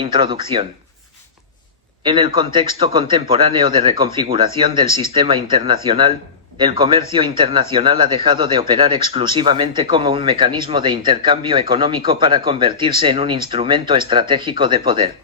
Introducción. En el contexto contemporáneo de reconfiguración del sistema internacional, el comercio internacional ha dejado de operar exclusivamente como un mecanismo de intercambio económico para convertirse en un instrumento estratégico de poder.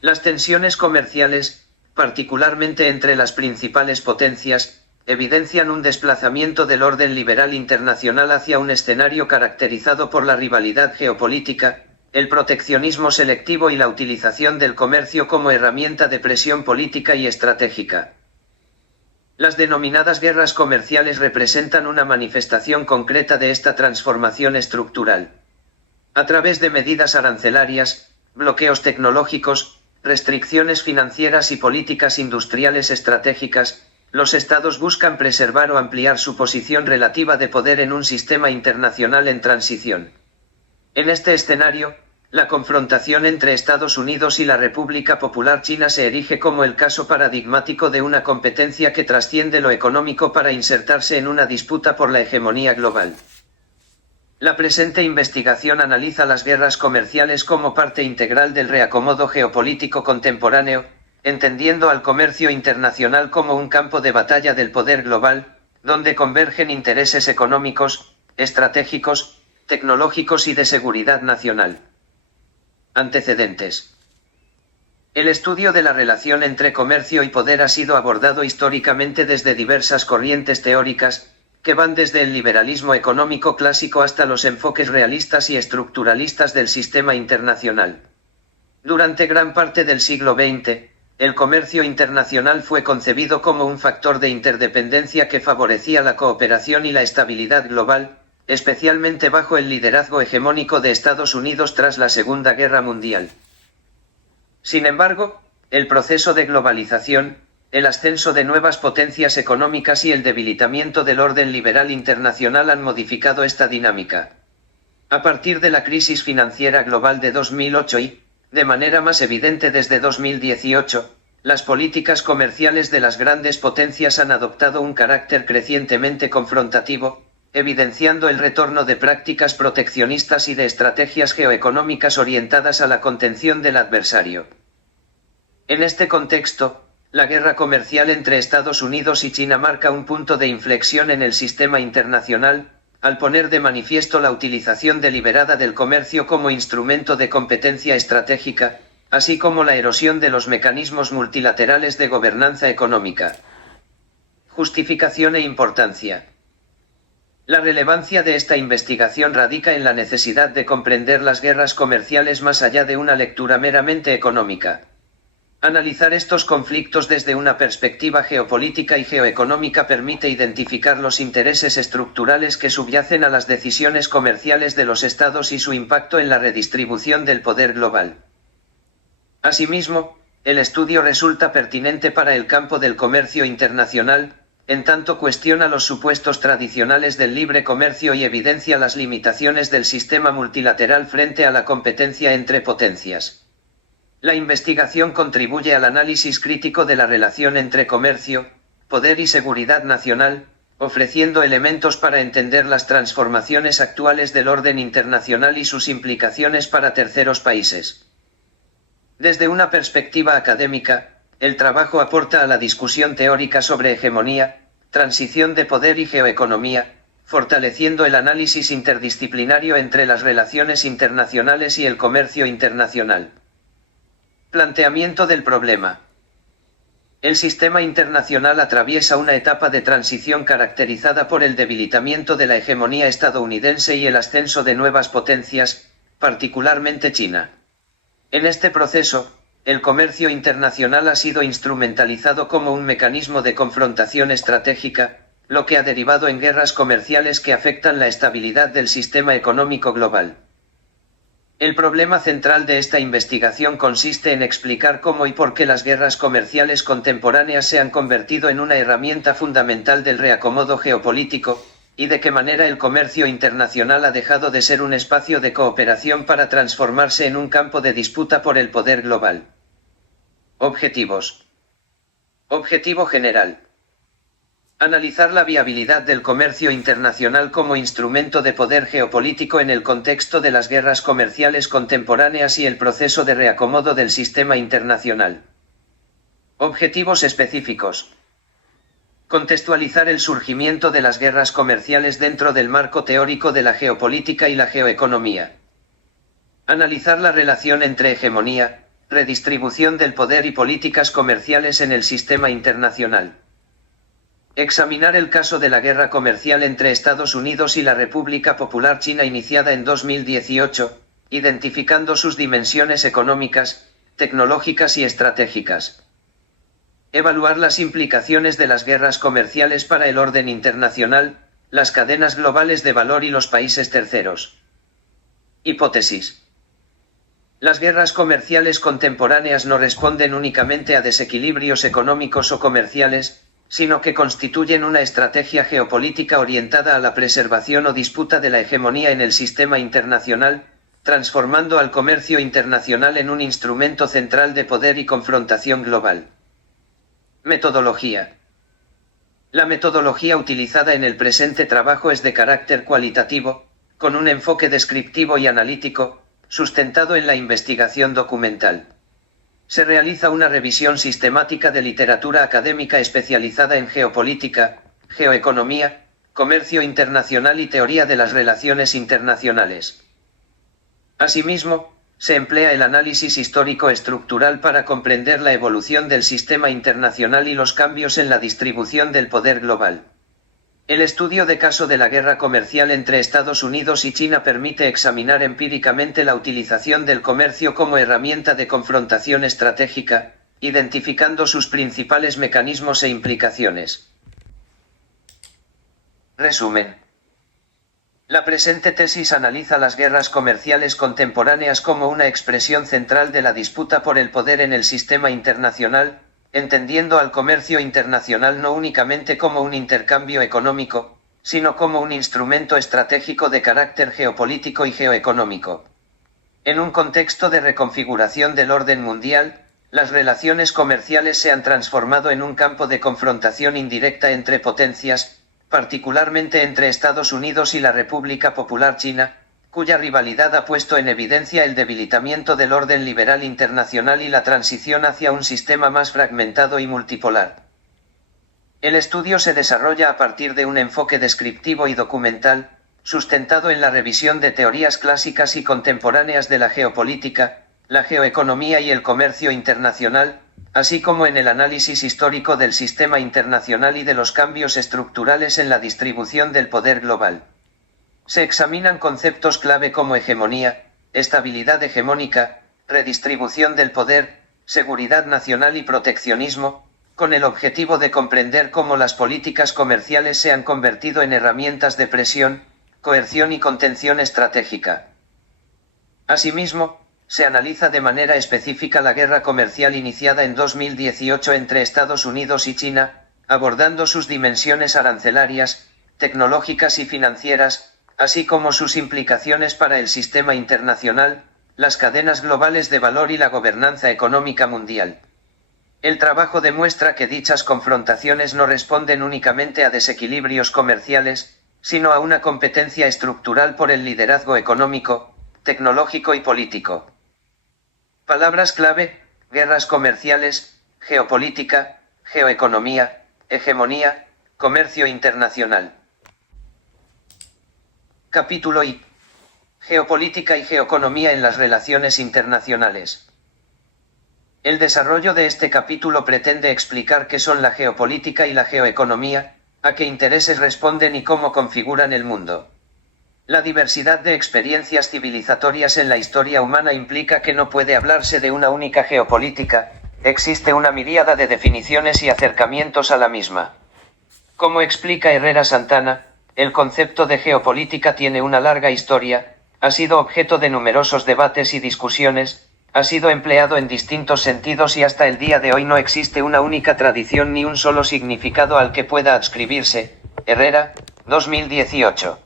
Las tensiones comerciales, particularmente entre las principales potencias, evidencian un desplazamiento del orden liberal internacional hacia un escenario caracterizado por la rivalidad geopolítica, el proteccionismo selectivo y la utilización del comercio como herramienta de presión política y estratégica. Las denominadas guerras comerciales representan una manifestación concreta de esta transformación estructural. A través de medidas arancelarias, bloqueos tecnológicos, restricciones financieras y políticas industriales estratégicas, los estados buscan preservar o ampliar su posición relativa de poder en un sistema internacional en transición. En este escenario, la confrontación entre Estados Unidos y la República Popular China se erige como el caso paradigmático de una competencia que trasciende lo económico para insertarse en una disputa por la hegemonía global. La presente investigación analiza las guerras comerciales como parte integral del reacomodo geopolítico contemporáneo, entendiendo al comercio internacional como un campo de batalla del poder global, donde convergen intereses económicos, estratégicos, tecnológicos y de seguridad nacional. Antecedentes. El estudio de la relación entre comercio y poder ha sido abordado históricamente desde diversas corrientes teóricas, que van desde el liberalismo económico clásico hasta los enfoques realistas y estructuralistas del sistema internacional. Durante gran parte del siglo XX, el comercio internacional fue concebido como un factor de interdependencia que favorecía la cooperación y la estabilidad global, especialmente bajo el liderazgo hegemónico de Estados Unidos tras la Segunda Guerra Mundial. Sin embargo, el proceso de globalización, el ascenso de nuevas potencias económicas y el debilitamiento del orden liberal internacional han modificado esta dinámica. A partir de la crisis financiera global de 2008 y, de manera más evidente desde 2018, las políticas comerciales de las grandes potencias han adoptado un carácter crecientemente confrontativo, evidenciando el retorno de prácticas proteccionistas y de estrategias geoeconómicas orientadas a la contención del adversario. En este contexto, la guerra comercial entre Estados Unidos y China marca un punto de inflexión en el sistema internacional, al poner de manifiesto la utilización deliberada del comercio como instrumento de competencia estratégica, así como la erosión de los mecanismos multilaterales de gobernanza económica. Justificación e importancia. La relevancia de esta investigación radica en la necesidad de comprender las guerras comerciales más allá de una lectura meramente económica. Analizar estos conflictos desde una perspectiva geopolítica y geoeconómica permite identificar los intereses estructurales que subyacen a las decisiones comerciales de los estados y su impacto en la redistribución del poder global. Asimismo, el estudio resulta pertinente para el campo del comercio internacional, en tanto cuestiona los supuestos tradicionales del libre comercio y evidencia las limitaciones del sistema multilateral frente a la competencia entre potencias. La investigación contribuye al análisis crítico de la relación entre comercio, poder y seguridad nacional, ofreciendo elementos para entender las transformaciones actuales del orden internacional y sus implicaciones para terceros países. Desde una perspectiva académica, el trabajo aporta a la discusión teórica sobre hegemonía, transición de poder y geoeconomía, fortaleciendo el análisis interdisciplinario entre las relaciones internacionales y el comercio internacional. Planteamiento del problema. El sistema internacional atraviesa una etapa de transición caracterizada por el debilitamiento de la hegemonía estadounidense y el ascenso de nuevas potencias, particularmente China. En este proceso, el comercio internacional ha sido instrumentalizado como un mecanismo de confrontación estratégica, lo que ha derivado en guerras comerciales que afectan la estabilidad del sistema económico global. El problema central de esta investigación consiste en explicar cómo y por qué las guerras comerciales contemporáneas se han convertido en una herramienta fundamental del reacomodo geopolítico, y de qué manera el comercio internacional ha dejado de ser un espacio de cooperación para transformarse en un campo de disputa por el poder global. Objetivos. Objetivo general. Analizar la viabilidad del comercio internacional como instrumento de poder geopolítico en el contexto de las guerras comerciales contemporáneas y el proceso de reacomodo del sistema internacional. Objetivos específicos. Contextualizar el surgimiento de las guerras comerciales dentro del marco teórico de la geopolítica y la geoeconomía. Analizar la relación entre hegemonía, redistribución del poder y políticas comerciales en el sistema internacional. Examinar el caso de la guerra comercial entre Estados Unidos y la República Popular China iniciada en 2018, identificando sus dimensiones económicas, tecnológicas y estratégicas. Evaluar las implicaciones de las guerras comerciales para el orden internacional, las cadenas globales de valor y los países terceros. Hipótesis. Las guerras comerciales contemporáneas no responden únicamente a desequilibrios económicos o comerciales, sino que constituyen una estrategia geopolítica orientada a la preservación o disputa de la hegemonía en el sistema internacional, transformando al comercio internacional en un instrumento central de poder y confrontación global. Metodología. La metodología utilizada en el presente trabajo es de carácter cualitativo, con un enfoque descriptivo y analítico, sustentado en la investigación documental. Se realiza una revisión sistemática de literatura académica especializada en geopolítica, geoeconomía, comercio internacional y teoría de las relaciones internacionales. Asimismo, se emplea el análisis histórico estructural para comprender la evolución del sistema internacional y los cambios en la distribución del poder global. El estudio de caso de la guerra comercial entre Estados Unidos y China permite examinar empíricamente la utilización del comercio como herramienta de confrontación estratégica, identificando sus principales mecanismos e implicaciones. Resumen. La presente tesis analiza las guerras comerciales contemporáneas como una expresión central de la disputa por el poder en el sistema internacional, entendiendo al comercio internacional no únicamente como un intercambio económico, sino como un instrumento estratégico de carácter geopolítico y geoeconómico. En un contexto de reconfiguración del orden mundial, las relaciones comerciales se han transformado en un campo de confrontación indirecta entre potencias, particularmente entre Estados Unidos y la República Popular China, cuya rivalidad ha puesto en evidencia el debilitamiento del orden liberal internacional y la transición hacia un sistema más fragmentado y multipolar. El estudio se desarrolla a partir de un enfoque descriptivo y documental, sustentado en la revisión de teorías clásicas y contemporáneas de la geopolítica, la geoeconomía y el comercio internacional, así como en el análisis histórico del sistema internacional y de los cambios estructurales en la distribución del poder global. Se examinan conceptos clave como hegemonía, estabilidad hegemónica, redistribución del poder, seguridad nacional y proteccionismo, con el objetivo de comprender cómo las políticas comerciales se han convertido en herramientas de presión, coerción y contención estratégica. Asimismo, se analiza de manera específica la guerra comercial iniciada en 2018 entre Estados Unidos y China, abordando sus dimensiones arancelarias, tecnológicas y financieras, así como sus implicaciones para el sistema internacional, las cadenas globales de valor y la gobernanza económica mundial. El trabajo demuestra que dichas confrontaciones no responden únicamente a desequilibrios comerciales, sino a una competencia estructural por el liderazgo económico, tecnológico y político. Palabras clave: guerras comerciales, geopolítica, geoeconomía, hegemonía, comercio internacional. Capítulo I. Geopolítica y geoeconomía en las relaciones internacionales. El desarrollo de este capítulo pretende explicar qué son la geopolítica y la geoeconomía, a qué intereses responden y cómo configuran el mundo. La diversidad de experiencias civilizatorias en la historia humana implica que no puede hablarse de una única geopolítica, existe una miríada de definiciones y acercamientos a la misma. Como explica Herrera Santana, el concepto de geopolítica tiene una larga historia, ha sido objeto de numerosos debates y discusiones, ha sido empleado en distintos sentidos y hasta el día de hoy no existe una única tradición ni un solo significado al que pueda adscribirse. Herrera, 2018.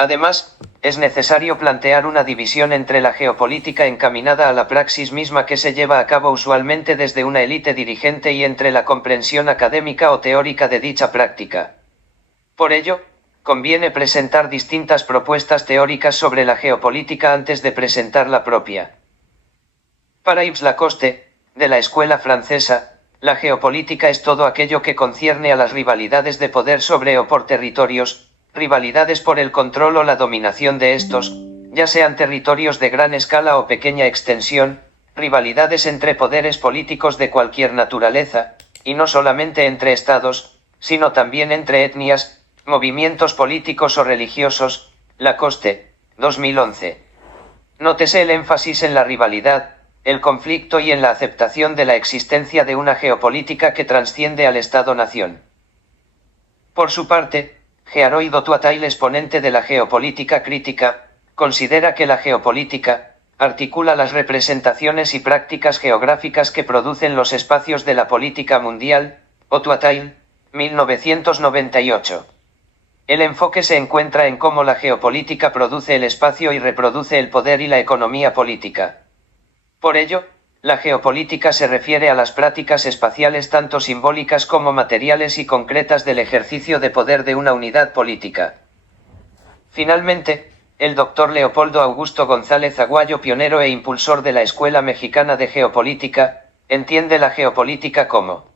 Además, es necesario plantear una división entre la geopolítica encaminada a la praxis misma que se lleva a cabo usualmente desde una élite dirigente y entre la comprensión académica o teórica de dicha práctica. Por ello, conviene presentar distintas propuestas teóricas sobre la geopolítica antes de presentar la propia. Para Yves Lacoste, de la escuela francesa, la geopolítica es todo aquello que concierne a las rivalidades de poder sobre o por territorios, rivalidades por el control o la dominación de estos, ya sean territorios de gran escala o pequeña extensión, rivalidades entre poderes políticos de cualquier naturaleza, y no solamente entre estados, sino también entre etnias, movimientos políticos o religiosos. Lacoste, 2011. Nótese el énfasis en la rivalidad, el conflicto y en la aceptación de la existencia de una geopolítica que trasciende al Estado-nación. Por su parte, Gearoid Otuatail, exponente de la geopolítica crítica, considera que la geopolítica articula las representaciones y prácticas geográficas que producen los espacios de la política mundial. Otuatail, 1998. El enfoque se encuentra en cómo la geopolítica produce el espacio y reproduce el poder y la economía política. Por ello, la geopolítica se refiere a las prácticas espaciales tanto simbólicas como materiales y concretas del ejercicio de poder de una unidad política. Finalmente, el doctor Leopoldo Augusto González Aguayo, pionero e impulsor de la Escuela Mexicana de Geopolítica, entiende la geopolítica como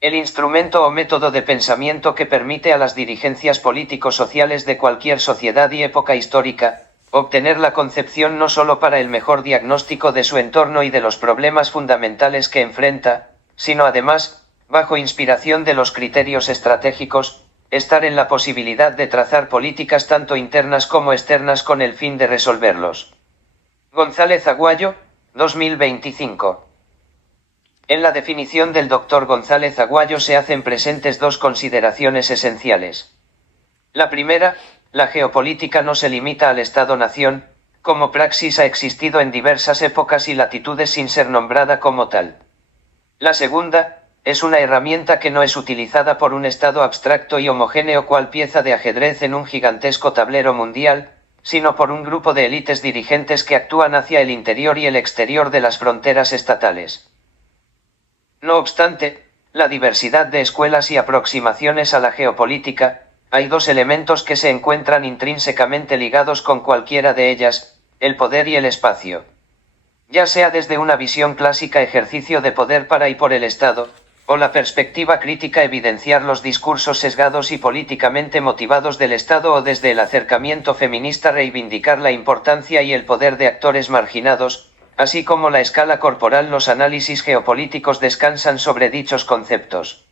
el instrumento o método de pensamiento que permite a las dirigencias político-sociales de cualquier sociedad y época histórica, obtener la concepción no solo para el mejor diagnóstico de su entorno y de los problemas fundamentales que enfrenta, sino además, bajo inspiración de los criterios estratégicos, estar en la posibilidad de trazar políticas tanto internas como externas con el fin de resolverlos. González Aguayo, 2025. En la definición del doctor González Aguayo se hacen presentes dos consideraciones esenciales. La primera, la geopolítica no se limita al Estado-nación, como praxis ha existido en diversas épocas y latitudes sin ser nombrada como tal. La segunda, es una herramienta que no es utilizada por un Estado abstracto y homogéneo cual pieza de ajedrez en un gigantesco tablero mundial, sino por un grupo de élites dirigentes que actúan hacia el interior y el exterior de las fronteras estatales. No obstante, la diversidad de escuelas y aproximaciones a la geopolítica, hay dos elementos que se encuentran intrínsecamente ligados con cualquiera de ellas, el poder y el espacio. Ya sea desde una visión clásica, ejercicio de poder para y por el Estado, o la perspectiva crítica, evidenciar los discursos sesgados y políticamente motivados del Estado, o desde el acercamiento feminista, reivindicar la importancia y el poder de actores marginados, así como la escala corporal. Los análisis geopolíticos descansan sobre dichos conceptos.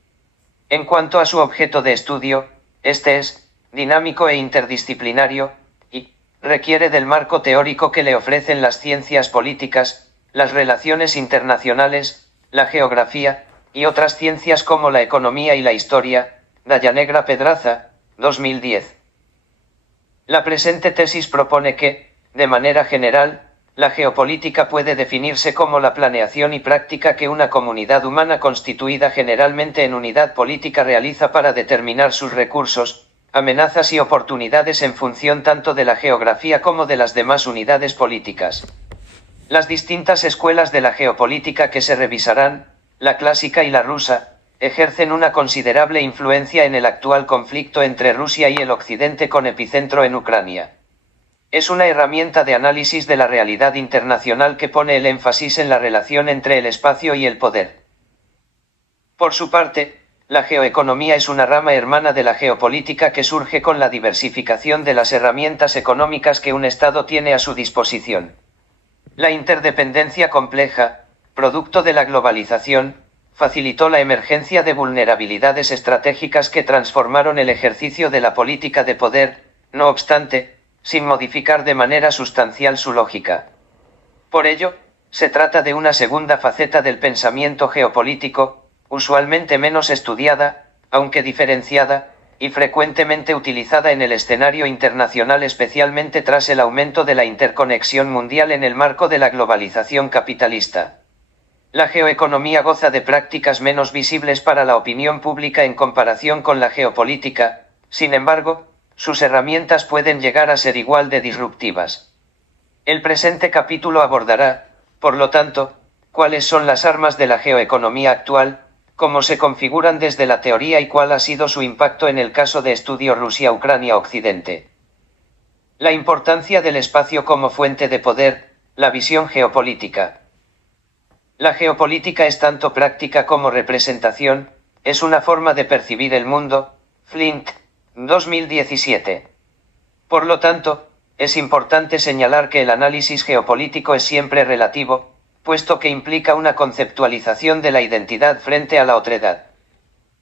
En cuanto a su objeto de estudio, este es dinámico e interdisciplinario, y requiere del marco teórico que le ofrecen las ciencias políticas, las relaciones internacionales, la geografía, y otras ciencias como la economía y la historia. Dayanegra Pedraza, 2010. La presente tesis propone que, de manera general, la geopolítica puede definirse como la planeación y práctica que una comunidad humana constituida generalmente en unidad política realiza para determinar sus recursos, amenazas y oportunidades en función tanto de la geografía como de las demás unidades políticas. Las distintas escuelas de la geopolítica que se revisarán, la clásica y la rusa, ejercen una considerable influencia en el actual conflicto entre Rusia y el Occidente con epicentro en Ucrania. Es una herramienta de análisis de la realidad internacional que pone el énfasis en la relación entre el espacio y el poder. Por su parte, la geoeconomía es una rama hermana de la geopolítica que surge con la diversificación de las herramientas económicas que un Estado tiene a su disposición. La interdependencia compleja, producto de la globalización, facilitó la emergencia de vulnerabilidades estratégicas que transformaron el ejercicio de la política de poder, no obstante, sin modificar de manera sustancial su lógica. Por ello, se trata de una segunda faceta del pensamiento geopolítico, usualmente menos estudiada, aunque diferenciada, y frecuentemente utilizada en el escenario internacional, especialmente tras el aumento de la interconexión mundial en el marco de la globalización capitalista. La geoeconomía goza de prácticas menos visibles para la opinión pública en comparación con la geopolítica. Sin embargo, sus herramientas pueden llegar a ser igual de disruptivas. El presente capítulo abordará, por lo tanto, cuáles son las armas de la geoeconomía actual, cómo se configuran desde la teoría y cuál ha sido su impacto en el caso de estudio Rusia-Ucrania-Occidente. La importancia del espacio como fuente de poder, la visión geopolítica. La geopolítica es tanto práctica como representación, es una forma de percibir el mundo, Flint, 2017. Por lo tanto, es importante señalar que el análisis geopolítico es siempre relativo, puesto que implica una conceptualización de la identidad frente a la otredad.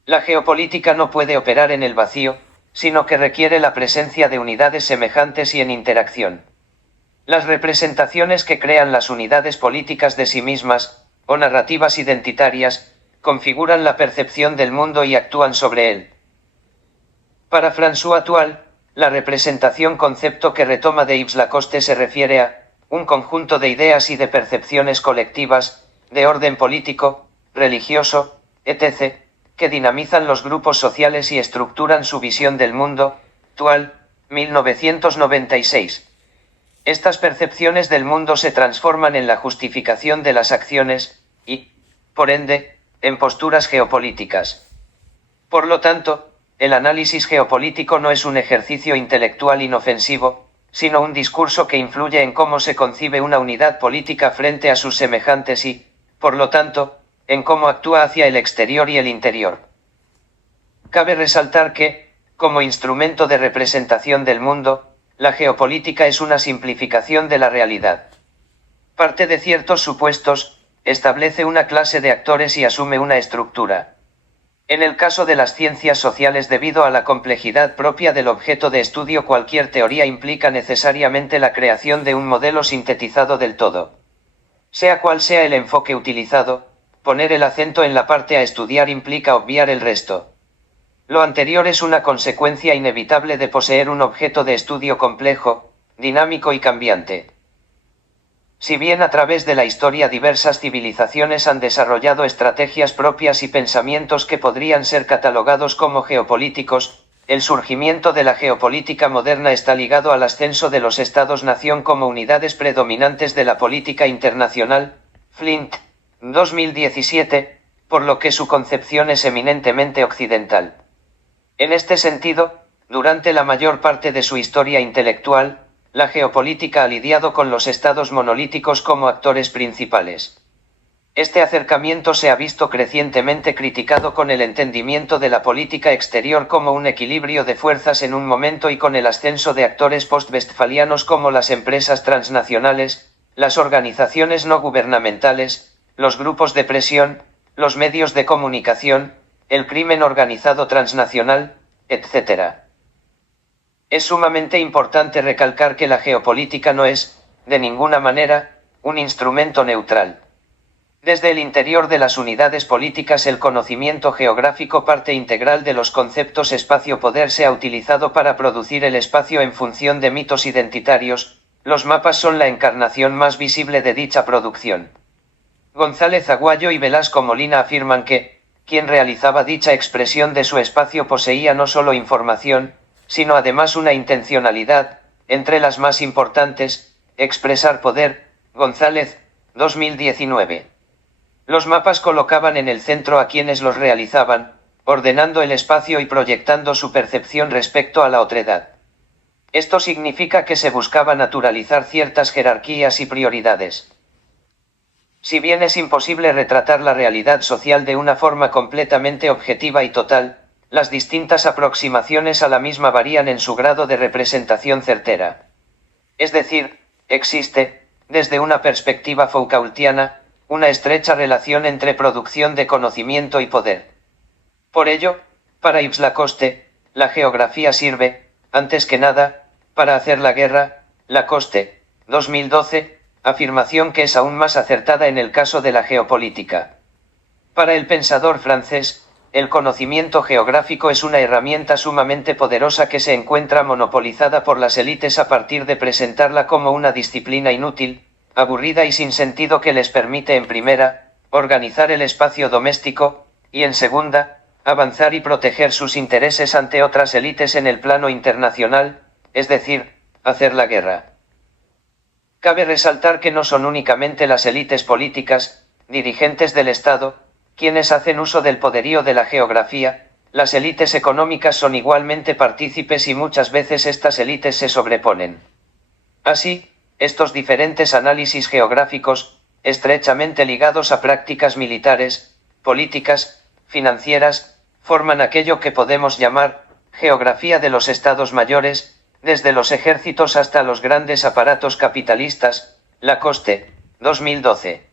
La geopolítica no puede operar en el vacío, sino que requiere la presencia de unidades semejantes y en interacción. Las representaciones que crean las unidades políticas de sí mismas, o narrativas identitarias, configuran la percepción del mundo y actúan sobre él. Para François Toile, la representación concepto que retoma de Yves Lacoste se refiere a un conjunto de ideas y de percepciones colectivas, de orden político, religioso, etc., que dinamizan los grupos sociales y estructuran su visión del mundo. Toile, 1996. Estas percepciones del mundo se transforman en la justificación de las acciones, y, por ende, en posturas geopolíticas. Por lo tanto, el análisis geopolítico no es un ejercicio intelectual inofensivo, sino un discurso que influye en cómo se concibe una unidad política frente a sus semejantes y, por lo tanto, en cómo actúa hacia el exterior y el interior. Cabe resaltar que, como instrumento de representación del mundo, la geopolítica es una simplificación de la realidad. Parte de ciertos supuestos, establece una clase de actores y asume una estructura. En el caso de las ciencias sociales, debido a la complejidad propia del objeto de estudio, cualquier teoría implica necesariamente la creación de un modelo sintetizado del todo. Sea cual sea el enfoque utilizado, poner el acento en la parte a estudiar implica obviar el resto. Lo anterior es una consecuencia inevitable de poseer un objeto de estudio complejo, dinámico y cambiante. Si bien a través de la historia diversas civilizaciones han desarrollado estrategias propias y pensamientos que podrían ser catalogados como geopolíticos, el surgimiento de la geopolítica moderna está ligado al ascenso de los estados-nación como unidades predominantes de la política internacional. Flint, 2017, por lo que su concepción es eminentemente occidental. En este sentido, durante la mayor parte de su historia intelectual, la geopolítica ha lidiado con los estados monolíticos como actores principales. Este acercamiento se ha visto crecientemente criticado con el entendimiento de la política exterior como un equilibrio de fuerzas en un momento y con el ascenso de actores post-westfalianos como las empresas transnacionales, las organizaciones no gubernamentales, los grupos de presión, los medios de comunicación, el crimen organizado transnacional, etc. Es sumamente importante recalcar que la geopolítica no es, de ninguna manera, un instrumento neutral. Desde el interior de las unidades políticas, el conocimiento geográfico, parte integral de los conceptos espacio-poder, se ha utilizado para producir el espacio en función de mitos identitarios. Los mapas son la encarnación más visible de dicha producción. González Aguayo y Velasco Molina afirman que, quien realizaba dicha expresión de su espacio poseía no solo información, sino además una intencionalidad, entre las más importantes, expresar poder. González, 2019. Los mapas colocaban en el centro a quienes los realizaban, ordenando el espacio y proyectando su percepción respecto a la otredad. Esto significa que se buscaba naturalizar ciertas jerarquías y prioridades. Si bien es imposible retratar la realidad social de una forma completamente objetiva y total, las distintas aproximaciones a la misma varían en su grado de representación certera. Es decir, existe, desde una perspectiva Foucaultiana, una estrecha relación entre producción de conocimiento y poder. Por ello, para Yves Lacoste, la geografía sirve, antes que nada, para hacer la guerra. Lacoste, 2012, afirmación que es aún más acertada en el caso de la geopolítica. Para el pensador francés, el conocimiento geográfico es una herramienta sumamente poderosa que se encuentra monopolizada por las élites a partir de presentarla como una disciplina inútil, aburrida y sin sentido que les permite, en primera, organizar el espacio doméstico, y en segunda, avanzar y proteger sus intereses ante otras élites en el plano internacional, es decir, hacer la guerra. Cabe resaltar que no son únicamente las élites políticas, dirigentes del Estado, quienes hacen uso del poderío de la geografía, las élites económicas son igualmente partícipes y muchas veces estas élites se sobreponen. Así, estos diferentes análisis geográficos, estrechamente ligados a prácticas militares, políticas, financieras, forman aquello que podemos llamar geografía de los estados mayores, desde los ejércitos hasta los grandes aparatos capitalistas. Lacoste, 2012.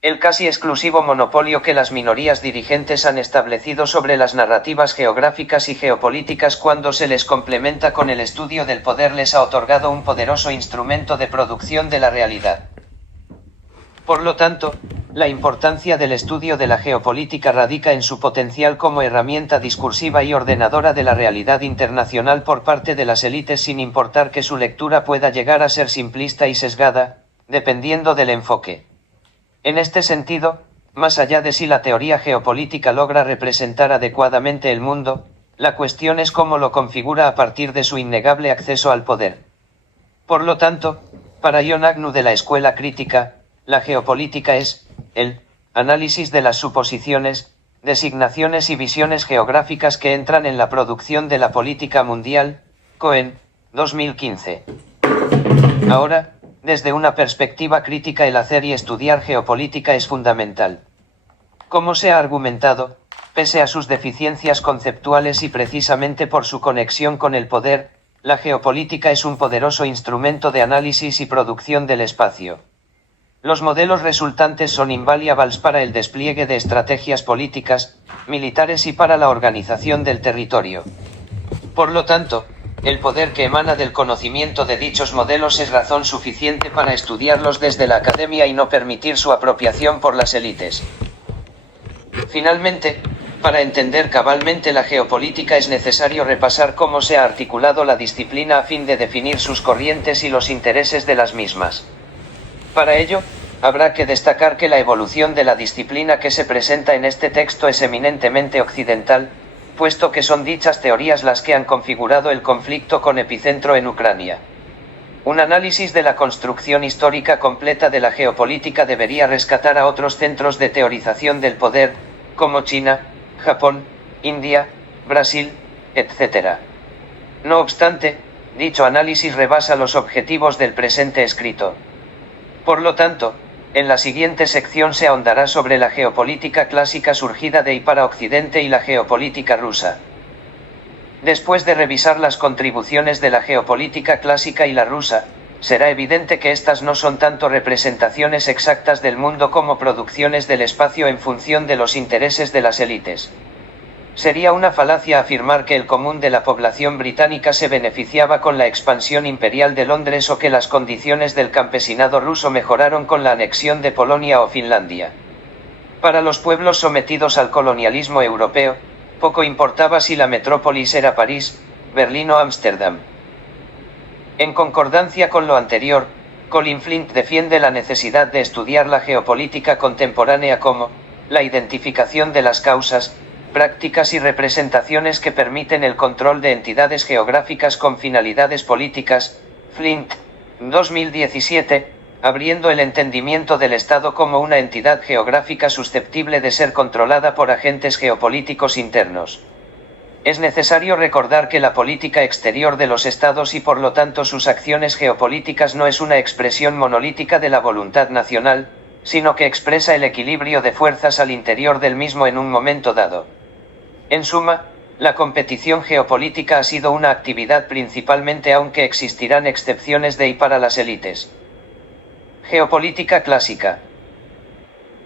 El casi exclusivo monopolio que las minorías dirigentes han establecido sobre las narrativas geográficas y geopolíticas cuando se les complementa con el estudio del poder les ha otorgado un poderoso instrumento de producción de la realidad. Por lo tanto, la importancia del estudio de la geopolítica radica en su potencial como herramienta discursiva y ordenadora de la realidad internacional por parte de las élites, sin importar que su lectura pueda llegar a ser simplista y sesgada, dependiendo del enfoque. En este sentido, más allá de si la teoría geopolítica logra representar adecuadamente el mundo, la cuestión es cómo lo configura a partir de su innegable acceso al poder. Por lo tanto, para John Agnew de la Escuela Crítica, la geopolítica es el análisis de las suposiciones, designaciones y visiones geográficas que entran en la producción de la política mundial. Cohen, 2015. Ahora, desde una perspectiva crítica, el hacer y estudiar geopolítica es fundamental. Como se ha argumentado, pese a sus deficiencias conceptuales y precisamente por su conexión con el poder, la geopolítica es un poderoso instrumento de análisis y producción del espacio. Los modelos resultantes son invaluables para el despliegue de estrategias políticas, militares y para la organización del territorio. Por lo tanto, el poder que emana del conocimiento de dichos modelos es razón suficiente para estudiarlos desde la academia y no permitir su apropiación por las élites. Finalmente, para entender cabalmente la geopolítica es necesario repasar cómo se ha articulado la disciplina a fin de definir sus corrientes y los intereses de las mismas. Para ello, habrá que destacar que la evolución de la disciplina que se presenta en este texto es eminentemente occidental, puesto que son dichas teorías las que han configurado el conflicto con epicentro en Ucrania. Un análisis de la construcción histórica completa de la geopolítica debería rescatar a otros centros de teorización del poder, como China, Japón, India, Brasil, etc. No obstante, dicho análisis rebasa los objetivos del presente escrito. Por lo tanto, en la siguiente sección se ahondará sobre la geopolítica clásica surgida de y para Occidente y la geopolítica rusa. Después de revisar las contribuciones de la geopolítica clásica y la rusa, será evidente que estas no son tanto representaciones exactas del mundo como producciones del espacio en función de los intereses de las élites. Sería una falacia afirmar que el común de la población británica se beneficiaba con la expansión imperial de Londres o que las condiciones del campesinado ruso mejoraron con la anexión de Polonia o Finlandia. Para los pueblos sometidos al colonialismo europeo, poco importaba si la metrópolis era París, Berlín o Ámsterdam. En concordancia con lo anterior, Colin Flint defiende la necesidad de estudiar la geopolítica contemporánea como la identificación de las causas, prácticas y representaciones que permiten el control de entidades geográficas con finalidades políticas. Flint, 2017, abriendo el entendimiento del Estado como una entidad geográfica susceptible de ser controlada por agentes geopolíticos internos. Es necesario recordar que la política exterior de los Estados y por lo tanto sus acciones geopolíticas no es una expresión monolítica de la voluntad nacional, sino que expresa el equilibrio de fuerzas al interior del mismo en un momento dado. En suma, la competición geopolítica ha sido una actividad principalmente, aunque existirán excepciones de y para las élites. Geopolítica clásica.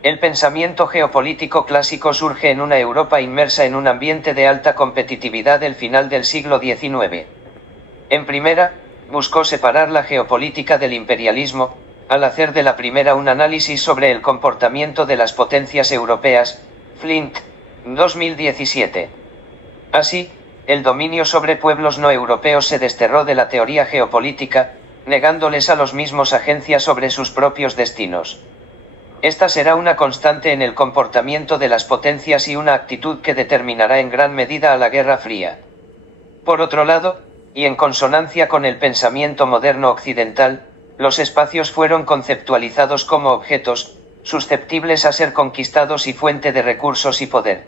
El pensamiento geopolítico clásico surge en una Europa inmersa en un ambiente de alta competitividad del final del siglo XIX. En primera, buscó separar la geopolítica del imperialismo, al hacer de la primera un análisis sobre el comportamiento de las potencias europeas. Flint, 2017. Así, el dominio sobre pueblos no europeos se desterró de la teoría geopolítica, negándoles a los mismos agencia sobre sus propios destinos. Esta será una constante en el comportamiento de las potencias y una actitud que determinará en gran medida a la Guerra Fría. Por otro lado, y en consonancia con el pensamiento moderno occidental, los espacios fueron conceptualizados como objetos, susceptibles a ser conquistados y fuente de recursos y poder.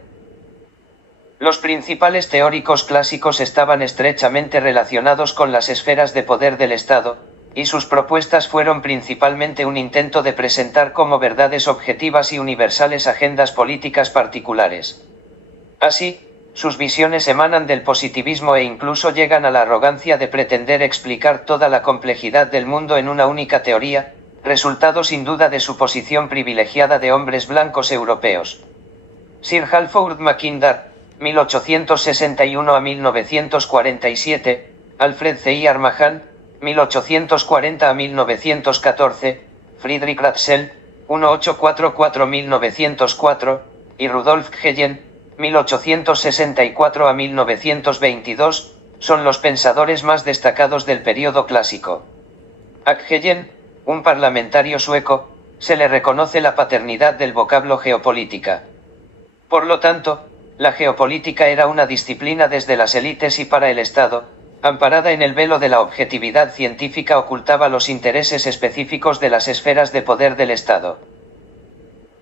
Los principales teóricos clásicos estaban estrechamente relacionados con las esferas de poder del Estado, y sus propuestas fueron principalmente un intento de presentar como verdades objetivas y universales agendas políticas particulares. Así, sus visiones emanan del positivismo e incluso llegan a la arrogancia de pretender explicar toda la complejidad del mundo en una única teoría, resultado sin duda de su posición privilegiada de hombres blancos europeos. Sir Halford Mackinder, 1861 a 1947, Alfred C. Armaghan, 1840 a 1914, Friedrich Ratzel, 1844-1904, y Rudolf Hegen, 1864 a 1922, son los pensadores más destacados del período clásico. A Hegen, un parlamentario sueco, se le reconoce la paternidad del vocablo geopolítica. Por lo tanto, la geopolítica era una disciplina desde las élites y para el Estado, amparada en el velo de la objetividad científica, ocultaba los intereses específicos de las esferas de poder del Estado.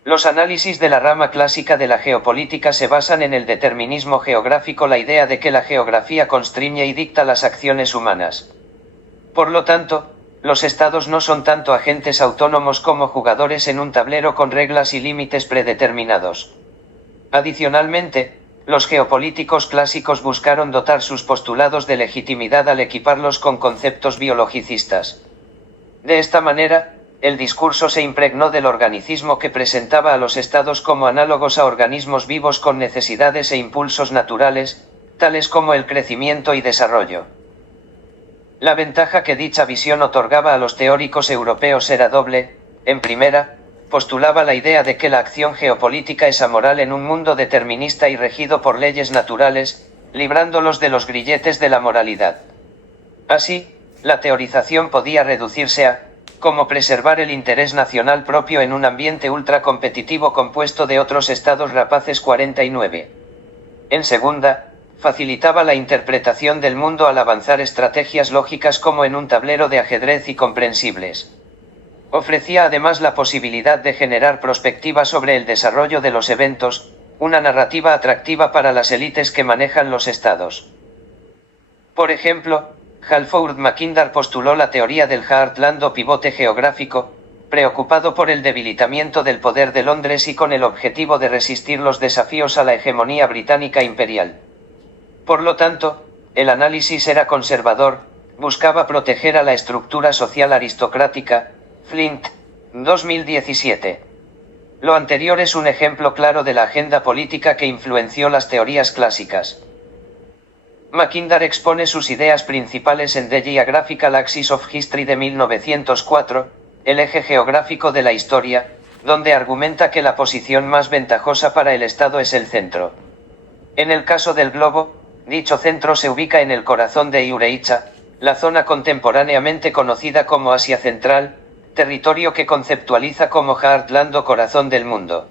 Los análisis de la rama clásica de la geopolítica se basan en el determinismo geográfico, la idea de que la geografía constriñe y dicta las acciones humanas. Por lo tanto, los estados no son tanto agentes autónomos como jugadores en un tablero con reglas y límites predeterminados. Adicionalmente, los geopolíticos clásicos buscaron dotar sus postulados de legitimidad al equiparlos con conceptos biologicistas. De esta manera, el discurso se impregnó del organicismo que presentaba a los estados como análogos a organismos vivos con necesidades e impulsos naturales, tales como el crecimiento y desarrollo. La ventaja que dicha visión otorgaba a los teóricos europeos era doble. En primera, postulaba la idea de que la acción geopolítica es amoral en un mundo determinista y regido por leyes naturales, librándolos de los grilletes de la moralidad. Así, la teorización podía reducirse a cómo preservar el interés nacional propio en un ambiente ultracompetitivo compuesto de otros estados rapaces. 49. En segunda, facilitaba la interpretación del mundo al avanzar estrategias lógicas como en un tablero de ajedrez y comprensibles. Ofrecía además la posibilidad de generar perspectiva sobre el desarrollo de los eventos, una narrativa atractiva para las élites que manejan los estados. Por ejemplo, Halford Mackinder postuló la teoría del heartland o pivote geográfico, preocupado por el debilitamiento del poder de Londres y con el objetivo de resistir los desafíos a la hegemonía británica imperial. Por lo tanto, el análisis era conservador, buscaba proteger a la estructura social aristocrática. Flint, 2017. Lo anterior es un ejemplo claro de la agenda política que influenció las teorías clásicas. Mackinder expone sus ideas principales en The Geographical Axis of History de 1904, el eje geográfico de la historia, donde argumenta que la posición más ventajosa para el Estado es el centro. En el caso del globo, dicho centro se ubica en el corazón de Eurasia, la zona contemporáneamente conocida como Asia Central, territorio que conceptualiza como heartland o corazón del mundo.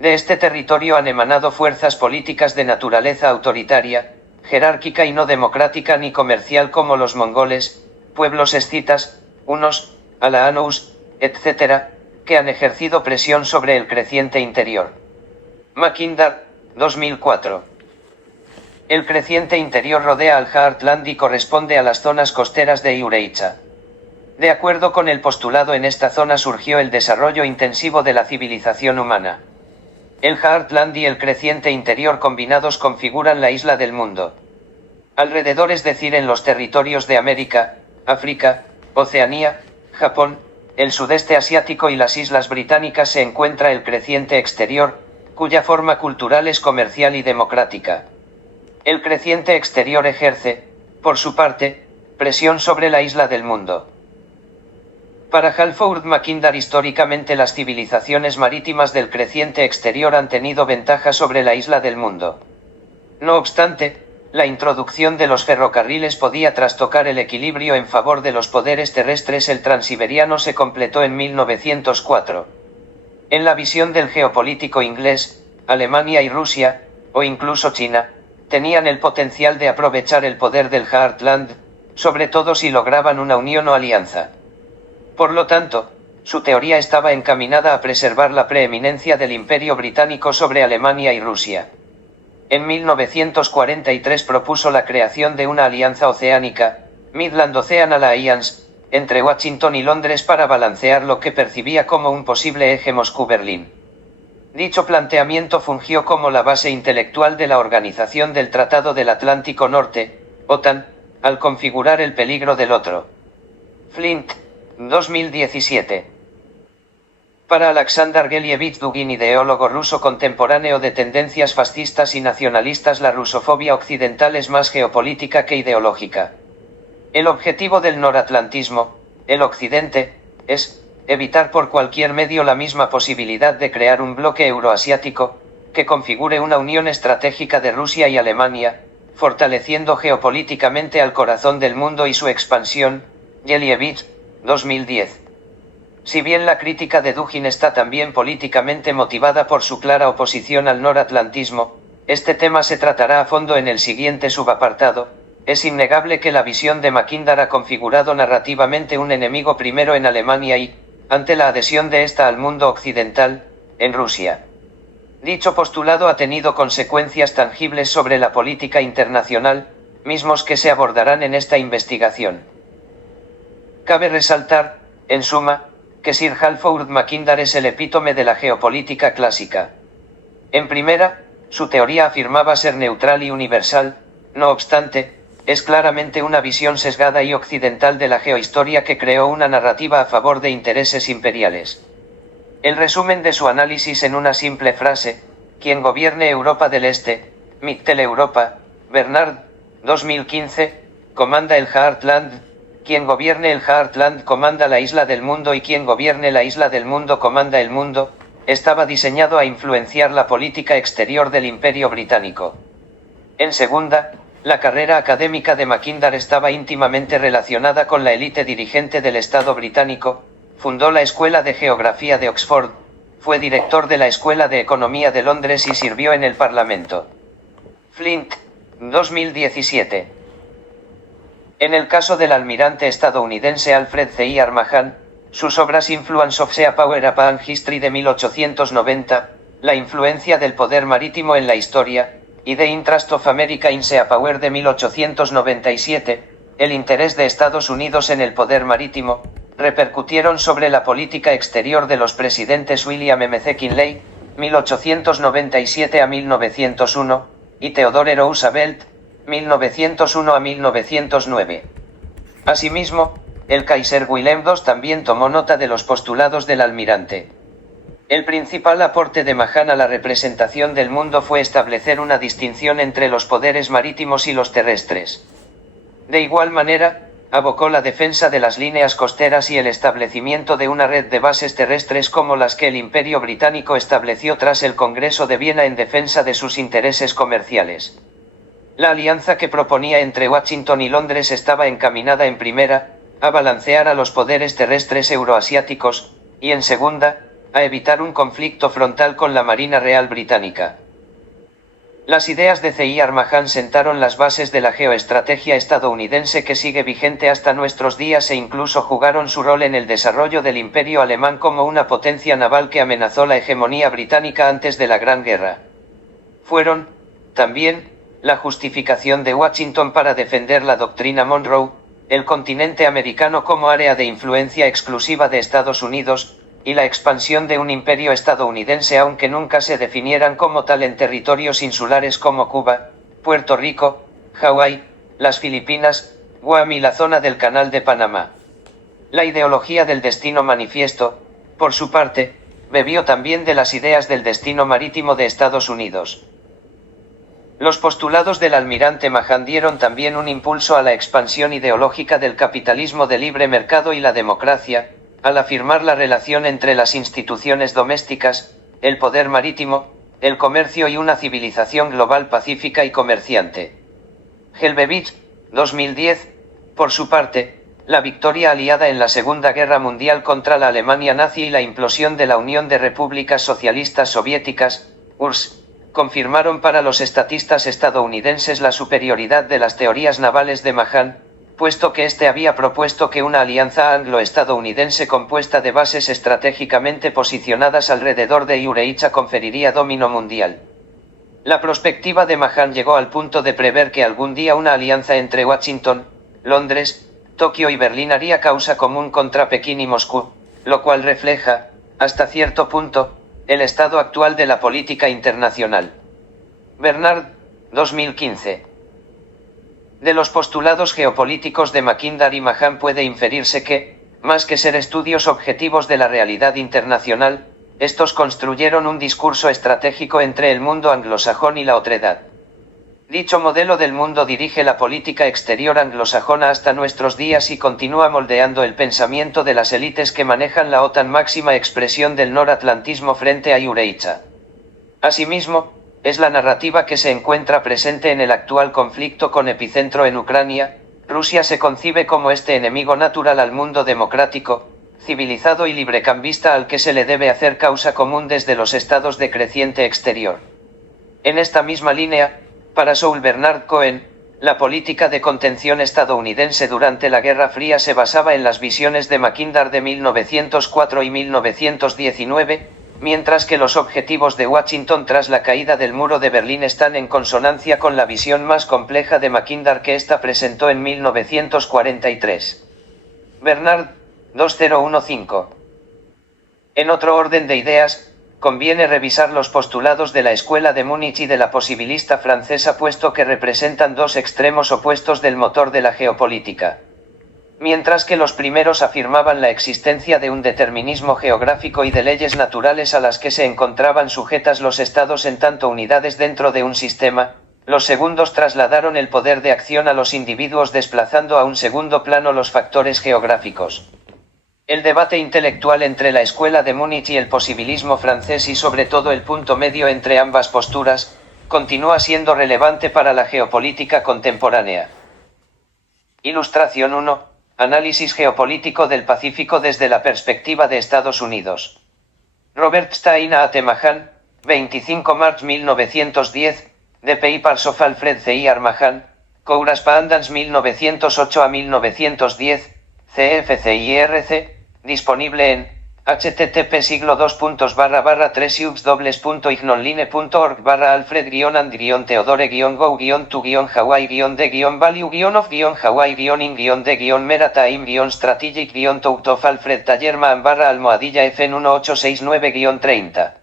De este territorio han emanado fuerzas políticas de naturaleza autoritaria, jerárquica y no democrática ni comercial como los mongoles, pueblos escitas, hunos, alaanous, etc., que han ejercido presión sobre el creciente interior. Mackinder, 2004. El creciente interior rodea al heartland y corresponde a las zonas costeras de Eurasia. De acuerdo con el postulado, en esta zona surgió el desarrollo intensivo de la civilización humana. El heartland y el creciente interior combinados configuran la isla del mundo. Alrededor, es decir, en los territorios de América, África, Oceanía, Japón, el sudeste asiático y las islas británicas se encuentra el creciente exterior, cuya forma cultural es comercial y democrática. El creciente exterior ejerce, por su parte, presión sobre la isla del mundo. Para Halford Mackinder, históricamente las civilizaciones marítimas del creciente exterior han tenido ventaja sobre la isla del mundo. No obstante, la introducción de los ferrocarriles podía trastocar el equilibrio en favor de los poderes terrestres. El Transiberiano se completó en 1904. En la visión del geopolítico inglés, Alemania y Rusia, o incluso China, tenían el potencial de aprovechar el poder del Heartland, sobre todo si lograban una unión o alianza. Por lo tanto, su teoría estaba encaminada a preservar la preeminencia del Imperio Británico sobre Alemania y Rusia. En 1943 propuso la creación de una alianza oceánica, Midland Ocean Alliance, entre Washington y Londres para balancear lo que percibía como un posible eje Moscú-Berlín. Dicho planteamiento fungió como la base intelectual de la Organización del Tratado del Atlántico Norte, OTAN, al configurar el peligro del otro. Flint, 2017. Para Alexander Gelievich Dugin, ideólogo ruso contemporáneo de tendencias fascistas y nacionalistas, la rusofobia occidental es más geopolítica que ideológica. El objetivo del noratlantismo, el Occidente, es evitar por cualquier medio la misma posibilidad de crear un bloque euroasiático, que configure una unión estratégica de Rusia y Alemania, fortaleciendo geopolíticamente al corazón del mundo y su expansión. Gelievich, 2010. Si bien la crítica de Dugin está también políticamente motivada por su clara oposición al noratlantismo, este tema se tratará a fondo en el siguiente subapartado. Es innegable que la visión de Mackinder ha configurado narrativamente un enemigo primero en Alemania y, ante la adhesión de esta al mundo occidental, en Rusia. Dicho postulado ha tenido consecuencias tangibles sobre la política internacional, mismos que se abordarán en esta investigación. Cabe resaltar, en suma, que Sir Halford Mackinder es el epítome de la geopolítica clásica. En primera, su teoría afirmaba ser neutral y universal, no obstante, es claramente una visión sesgada y occidental de la geohistoria que creó una narrativa a favor de intereses imperiales. El resumen de su análisis en una simple frase: quien gobierne Europa del Este, Mitteleuropa, Bernard, 2015, comanda el Heartland. Quien gobierne el Heartland comanda la isla del mundo y quien gobierne la isla del mundo comanda el mundo, estaba diseñado a influenciar la política exterior del Imperio Británico. En segunda, la carrera académica de Mackinder estaba íntimamente relacionada con la élite dirigente del Estado británico, fundó la Escuela de Geografía de Oxford, fue director de la Escuela de Economía de Londres y sirvió en el Parlamento. Flint, 2017. En el caso del almirante estadounidense Alfred C. Armahan, sus obras Influence of Sea Power Upon History de 1890, la influencia del poder marítimo en la historia, y The Interest of America in Sea Power de 1897, el interés de Estados Unidos en el poder marítimo, repercutieron sobre la política exterior de los presidentes William M. McKinley, 1897 a 1901, y Theodore Roosevelt, 1901 a 1909. Asimismo, el Kaiser Wilhelm II también tomó nota de los postulados del almirante. El principal aporte de Mahan a la representación del mundo fue establecer una distinción entre los poderes marítimos y los terrestres. De igual manera, abocó la defensa de las líneas costeras y el establecimiento de una red de bases terrestres como las que el Imperio Británico estableció tras el Congreso de Viena en defensa de sus intereses comerciales. La alianza que proponía entre Washington y Londres estaba encaminada en primera, a balancear a los poderes terrestres euroasiáticos, y en segunda, a evitar un conflicto frontal con la Marina Real Británica. Las ideas de C. Armahan sentaron las bases de la geoestrategia estadounidense que sigue vigente hasta nuestros días e incluso jugaron su rol en el desarrollo del Imperio alemán como una potencia naval que amenazó la hegemonía británica antes de la Gran Guerra. Fueron, también, la justificación de Washington para defender la doctrina Monroe, el continente americano como área de influencia exclusiva de Estados Unidos, y la expansión de un imperio estadounidense aunque nunca se definieran como tal en territorios insulares como Cuba, Puerto Rico, Hawái, las Filipinas, Guam y la zona del Canal de Panamá. La ideología del destino manifiesto, por su parte, bebió también de las ideas del destino marítimo de Estados Unidos. Los postulados del almirante Mahan dieron también un impulso a la expansión ideológica del capitalismo de libre mercado y la democracia, al afirmar la relación entre las instituciones domésticas, el poder marítimo, el comercio y una civilización global pacífica y comerciante. Helvevich, 2010, por su parte, la victoria aliada en la Segunda Guerra Mundial contra la Alemania nazi y la implosión de la Unión de Repúblicas Socialistas Soviéticas, URSS, confirmaron para los estatistas estadounidenses la superioridad de las teorías navales de Mahan, puesto que éste había propuesto que una alianza anglo-estadounidense compuesta de bases estratégicamente posicionadas alrededor de Ureicha conferiría dominio mundial. La perspectiva de Mahan llegó al punto de prever que algún día una alianza entre Washington, Londres, Tokio y Berlín haría causa común contra Pekín y Moscú, lo cual refleja, hasta cierto punto, el estado actual de la política internacional. Bernard, 2015. De los postulados geopolíticos de Mackinder y Mahan puede inferirse que, más que ser estudios objetivos de la realidad internacional, estos construyeron un discurso estratégico entre el mundo anglosajón y la otredad. Dicho modelo del mundo dirige la política exterior anglosajona hasta nuestros días y continúa moldeando el pensamiento de las élites que manejan la OTAN, máxima expresión del noratlantismo frente a Ureicha. Asimismo, es la narrativa que se encuentra presente en el actual conflicto con epicentro en Ucrania. Rusia se concibe como este enemigo natural al mundo democrático, civilizado y librecambista al que se le debe hacer causa común desde los estados de creciente exterior. En esta misma línea, para Saul Bernard Cohen, la política de contención estadounidense durante la Guerra Fría se basaba en las visiones de Mackinder de 1904 y 1919, mientras que los objetivos de Washington tras la caída del muro de Berlín están en consonancia con la visión más compleja de Mackinder que ésta presentó en 1943. Bernard, 2015. En otro orden de ideas, conviene revisar los postulados de la Escuela de Múnich y de la posibilista francesa, puesto que representan dos extremos opuestos del motor de la geopolítica. Mientras que los primeros afirmaban la existencia de un determinismo geográfico y de leyes naturales a las que se encontraban sujetas los estados en tanto unidades dentro de un sistema, los segundos trasladaron el poder de acción a los individuos desplazando a un segundo plano los factores geográficos. El debate intelectual entre la Escuela de Múnich y el posibilismo francés, y sobre todo el punto medio entre ambas posturas, continúa siendo relevante para la geopolítica contemporánea. Ilustración 1. Análisis geopolítico del Pacífico desde la perspectiva de Estados Unidos. Robert Stein A. T. Mahan, 25 marzo 1910, The Papers of Alfred C. Mahan, Correspondence 1908 a 1910, CFCIRC, disponible en http://3ubs.ignon-line.org/alfred-to-de-value-of-the-maratime-strategic-to-of F1869-F18690.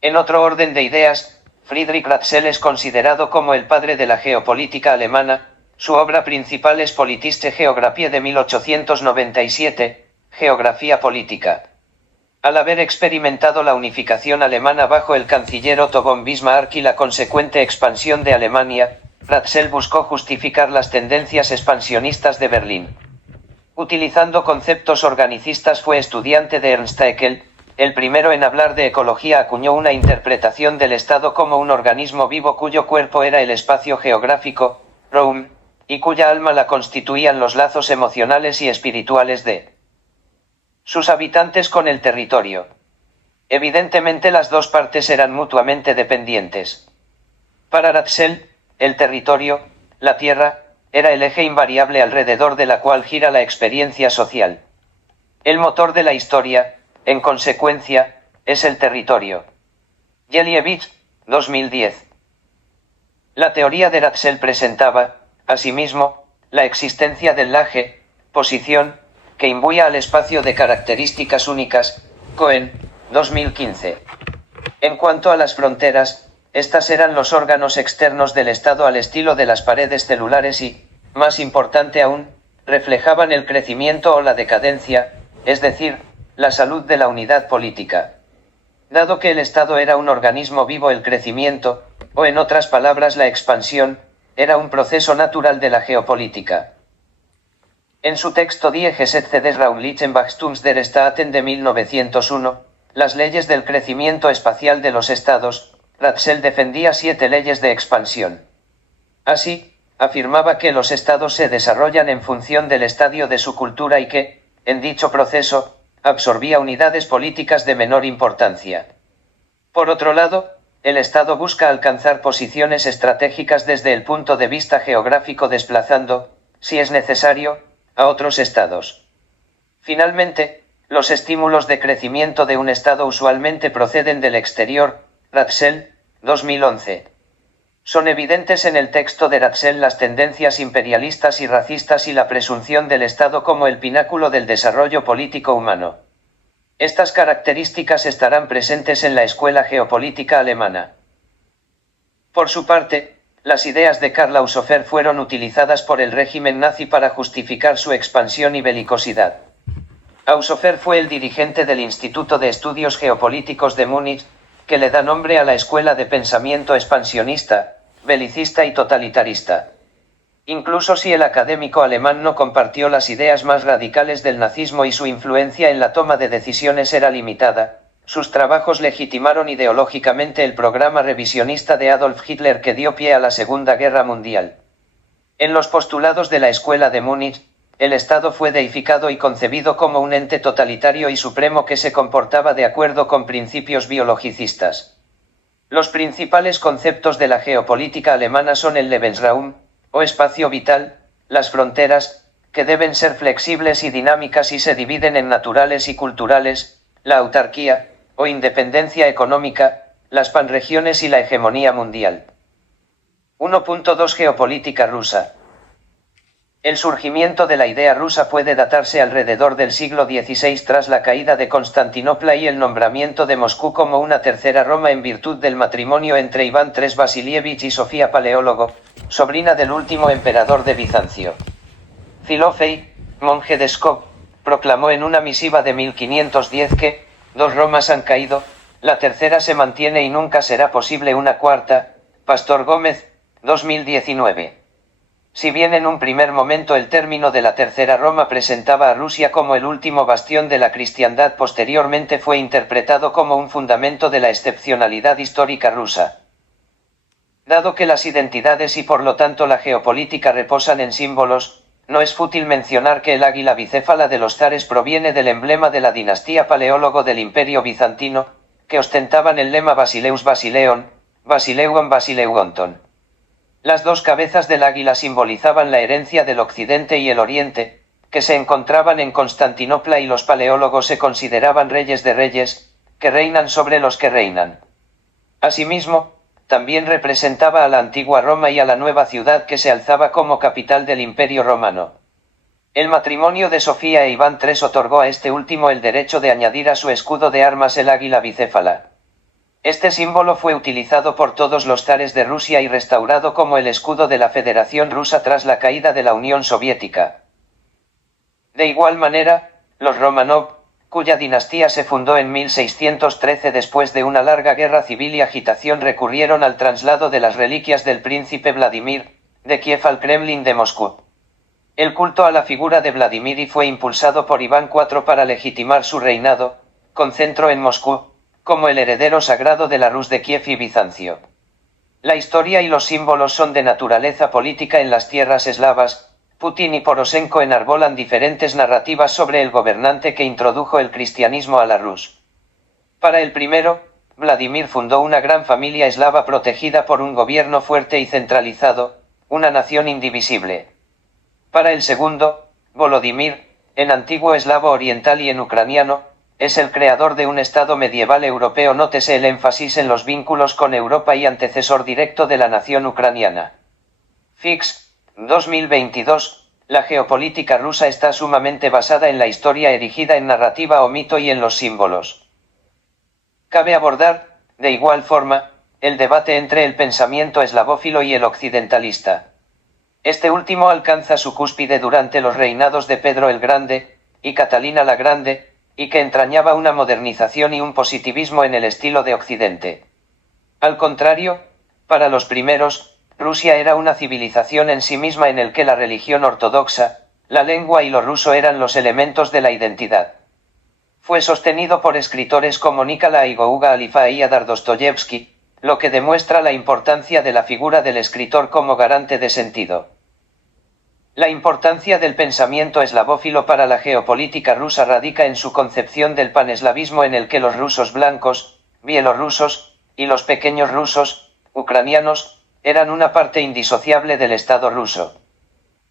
En otro orden de ideas, Friedrich Ratzel es considerado como el padre de la geopolítica alemana. Su obra principal es Politische Geographie de 1897, Geografía Política. Al haber experimentado la unificación alemana bajo el canciller Otto von Bismarck y la consecuente expansión de Alemania, Ratzel buscó justificar las tendencias expansionistas de Berlín. Utilizando conceptos organicistas, fue estudiante de Ernst Haeckel. El primero en hablar de ecología acuñó una interpretación del Estado como un organismo vivo cuyo cuerpo era el espacio geográfico, Raum, y cuya alma la constituían los lazos emocionales y espirituales de sus habitantes con el territorio. Evidentemente las dos partes eran mutuamente dependientes. Para Ratzel, el territorio, la tierra, era el eje invariable alrededor de la cual gira la experiencia social. El motor de la historia, en consecuencia, es el territorio. Yelievich, 2010. La teoría de Ratzel presentaba, asimismo, la existencia del laje, posición, que imbuía al espacio de características únicas. Cohen, 2015. En cuanto a las fronteras, estas eran los órganos externos del Estado al estilo de las paredes celulares y, más importante aún, reflejaban el crecimiento o la decadencia, es decir, la salud de la unidad política. Dado que el Estado era un organismo vivo, el crecimiento, o en otras palabras la expansión, era un proceso natural de la geopolítica. En su texto Die Gesetze des räumlichen Wachstums der Staaten de 1901, Las leyes del crecimiento espacial de los estados, Ratzel defendía 7 leyes de expansión. Así, afirmaba que los estados se desarrollan en función del estadio de su cultura y que, en dicho proceso, absorbía unidades políticas de menor importancia. Por otro lado, el Estado busca alcanzar posiciones estratégicas desde el punto de vista geográfico desplazando, si es necesario, a otros estados. Finalmente, los estímulos de crecimiento de un Estado usualmente proceden del exterior, Ratzel, 2011. Son evidentes en el texto de Ratzel las tendencias imperialistas y racistas y la presunción del Estado como el pináculo del desarrollo político humano. Estas características estarán presentes en la escuela geopolítica alemana. Por su parte, las ideas de Karl Haushofer fueron utilizadas por el régimen nazi para justificar su expansión y belicosidad. Haushofer fue el dirigente del Instituto de Estudios Geopolíticos de Múnich, que le da nombre a la escuela de pensamiento expansionista, belicista y totalitarista. Incluso si el académico alemán no compartió las ideas más radicales del nazismo y su influencia en la toma de decisiones era limitada, sus trabajos legitimaron ideológicamente el programa revisionista de Adolf Hitler que dio pie a la Segunda Guerra Mundial. En los postulados de la Escuela de Múnich, el Estado fue deificado y concebido como un ente totalitario y supremo que se comportaba de acuerdo con principios biologicistas. Los principales conceptos de la geopolítica alemana son el Lebensraum, o espacio vital, las fronteras, que deben ser flexibles y dinámicas y se dividen en naturales y culturales, la autarquía, o independencia económica, las panregiones y la hegemonía mundial. 1.2 Geopolítica rusa. El surgimiento de la idea rusa puede datarse alrededor del siglo XVI tras la caída de Constantinopla y el nombramiento de Moscú como una tercera Roma en virtud del matrimonio entre Iván III Vasilievich y Sofía Paleólogo, sobrina del último emperador de Bizancio. Filofey, monje de Pskov, proclamó en una misiva de 1510 que, dos Romas han caído, la tercera se mantiene y nunca será posible una cuarta. Pastor Gómez, 2019. Si bien en un primer momento el término de la Tercera Roma presentaba a Rusia como el último bastión de la cristiandad, posteriormente fue interpretado como un fundamento de la excepcionalidad histórica rusa. Dado que las identidades y por lo tanto la geopolítica reposan en símbolos, no es fútil mencionar que el águila bicéfala de los zares proviene del emblema de la dinastía Paleólogo del Imperio Bizantino, que ostentaban el lema Basileus Basileon, Basileuon Basileuonton. Las dos cabezas del águila simbolizaban la herencia del Occidente y el Oriente, que se encontraban en Constantinopla y los paleólogos se consideraban reyes de reyes, que reinan sobre los que reinan. Asimismo, también representaba a la antigua Roma y a la nueva ciudad que se alzaba como capital del Imperio Romano. El matrimonio de Sofía e Iván III otorgó a este último el derecho de añadir a su escudo de armas el águila bicéfala. Este símbolo fue utilizado por todos los zares de Rusia y restaurado como el escudo de la Federación Rusa tras la caída de la Unión Soviética. De igual manera, los Romanov, cuya dinastía se fundó en 1613 después de una larga guerra civil y agitación, recurrieron al traslado de las reliquias del príncipe Vladimir, de Kiev al Kremlin de Moscú. El culto a la figura de Vladimir fue impulsado por Iván IV para legitimar su reinado, con centro en Moscú, como el heredero sagrado de la Rus de Kiev y Bizancio. La historia y los símbolos son de naturaleza política en las tierras eslavas. Putin y Poroshenko enarbolan diferentes narrativas sobre el gobernante que introdujo el cristianismo a la Rus. Para el primero, Vladimir fundó una gran familia eslava protegida por un gobierno fuerte y centralizado, una nación indivisible. Para el segundo, Volodymyr, en antiguo eslavo oriental y en ucraniano, es el creador de un Estado medieval europeo. Nótese el énfasis en los vínculos con Europa y antecesor directo de la nación ucraniana. Fix, 2022, la geopolítica rusa está sumamente basada en la historia erigida en narrativa o mito y en los símbolos. Cabe abordar, de igual forma, el debate entre el pensamiento eslavófilo y el occidentalista. Este último alcanza su cúspide durante los reinados de Pedro el Grande y Catalina la Grande, y que entrañaba una modernización y un positivismo en el estilo de Occidente. Al contrario, para los primeros, Rusia era una civilización en sí misma en el que la religión ortodoxa, la lengua y lo ruso eran los elementos de la identidad. Fue sostenido por escritores como Nikolai Gouga Alifá y Adar Dostoyevsky, lo que demuestra la importancia de la figura del escritor como garante de sentido. La importancia del pensamiento eslavófilo para la geopolítica rusa radica en su concepción del paneslavismo, en el que los rusos blancos, bielorrusos, y los pequeños rusos, ucranianos, eran una parte indisociable del Estado ruso.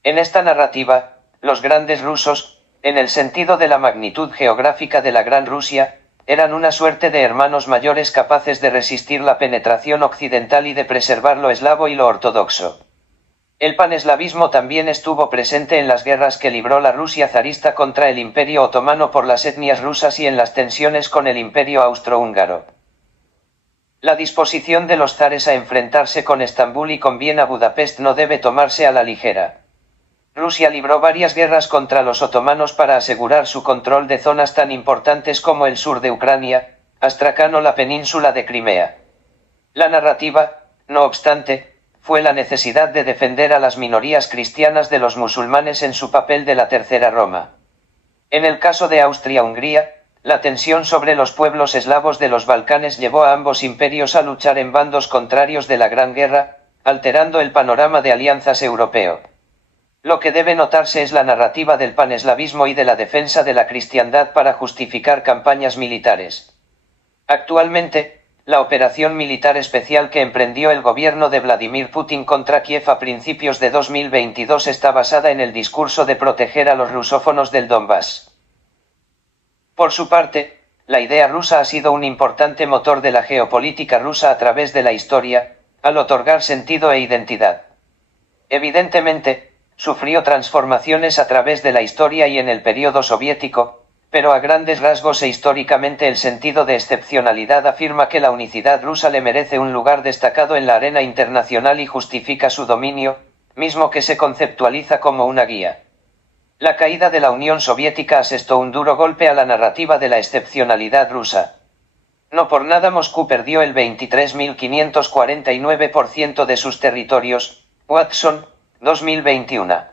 En esta narrativa, los grandes rusos, en el sentido de la magnitud geográfica de la Gran Rusia, eran una suerte de hermanos mayores capaces de resistir la penetración occidental y de preservar lo eslavo y lo ortodoxo. El paneslavismo también estuvo presente en las guerras que libró la Rusia zarista contra el Imperio otomano por las etnias rusas y en las tensiones con el Imperio austrohúngaro. La disposición de los zares a enfrentarse con Estambul y con Viena Budapest no debe tomarse a la ligera. Rusia libró varias guerras contra los otomanos para asegurar su control de zonas tan importantes como el sur de Ucrania, Astracán o la península de Crimea. La narrativa, no obstante, fue la necesidad de defender a las minorías cristianas de los musulmanes en su papel de la Tercera Roma. En el caso de Austria-Hungría, la tensión sobre los pueblos eslavos de los Balcanes llevó a ambos imperios a luchar en bandos contrarios de la Gran Guerra, alterando el panorama de alianzas europeo. Lo que debe notarse es la narrativa del paneslavismo y de la defensa de la cristiandad para justificar campañas militares. Actualmente, la operación militar especial que emprendió el gobierno de Vladimir Putin contra Kiev a principios de 2022 está basada en el discurso de proteger a los rusófonos del Donbass. Por su parte, la idea rusa ha sido un importante motor de la geopolítica rusa a través de la historia, al otorgar sentido e identidad. Evidentemente, sufrió transformaciones a través de la historia y en el periodo soviético, pero a grandes rasgos e históricamente el sentido de excepcionalidad afirma que la unicidad rusa le merece un lugar destacado en la arena internacional y justifica su dominio, mismo que se conceptualiza como una guía. La caída de la Unión Soviética asestó un duro golpe a la narrativa de la excepcionalidad rusa. No por nada Moscú perdió el 23.549% de sus territorios, Watson, 2021.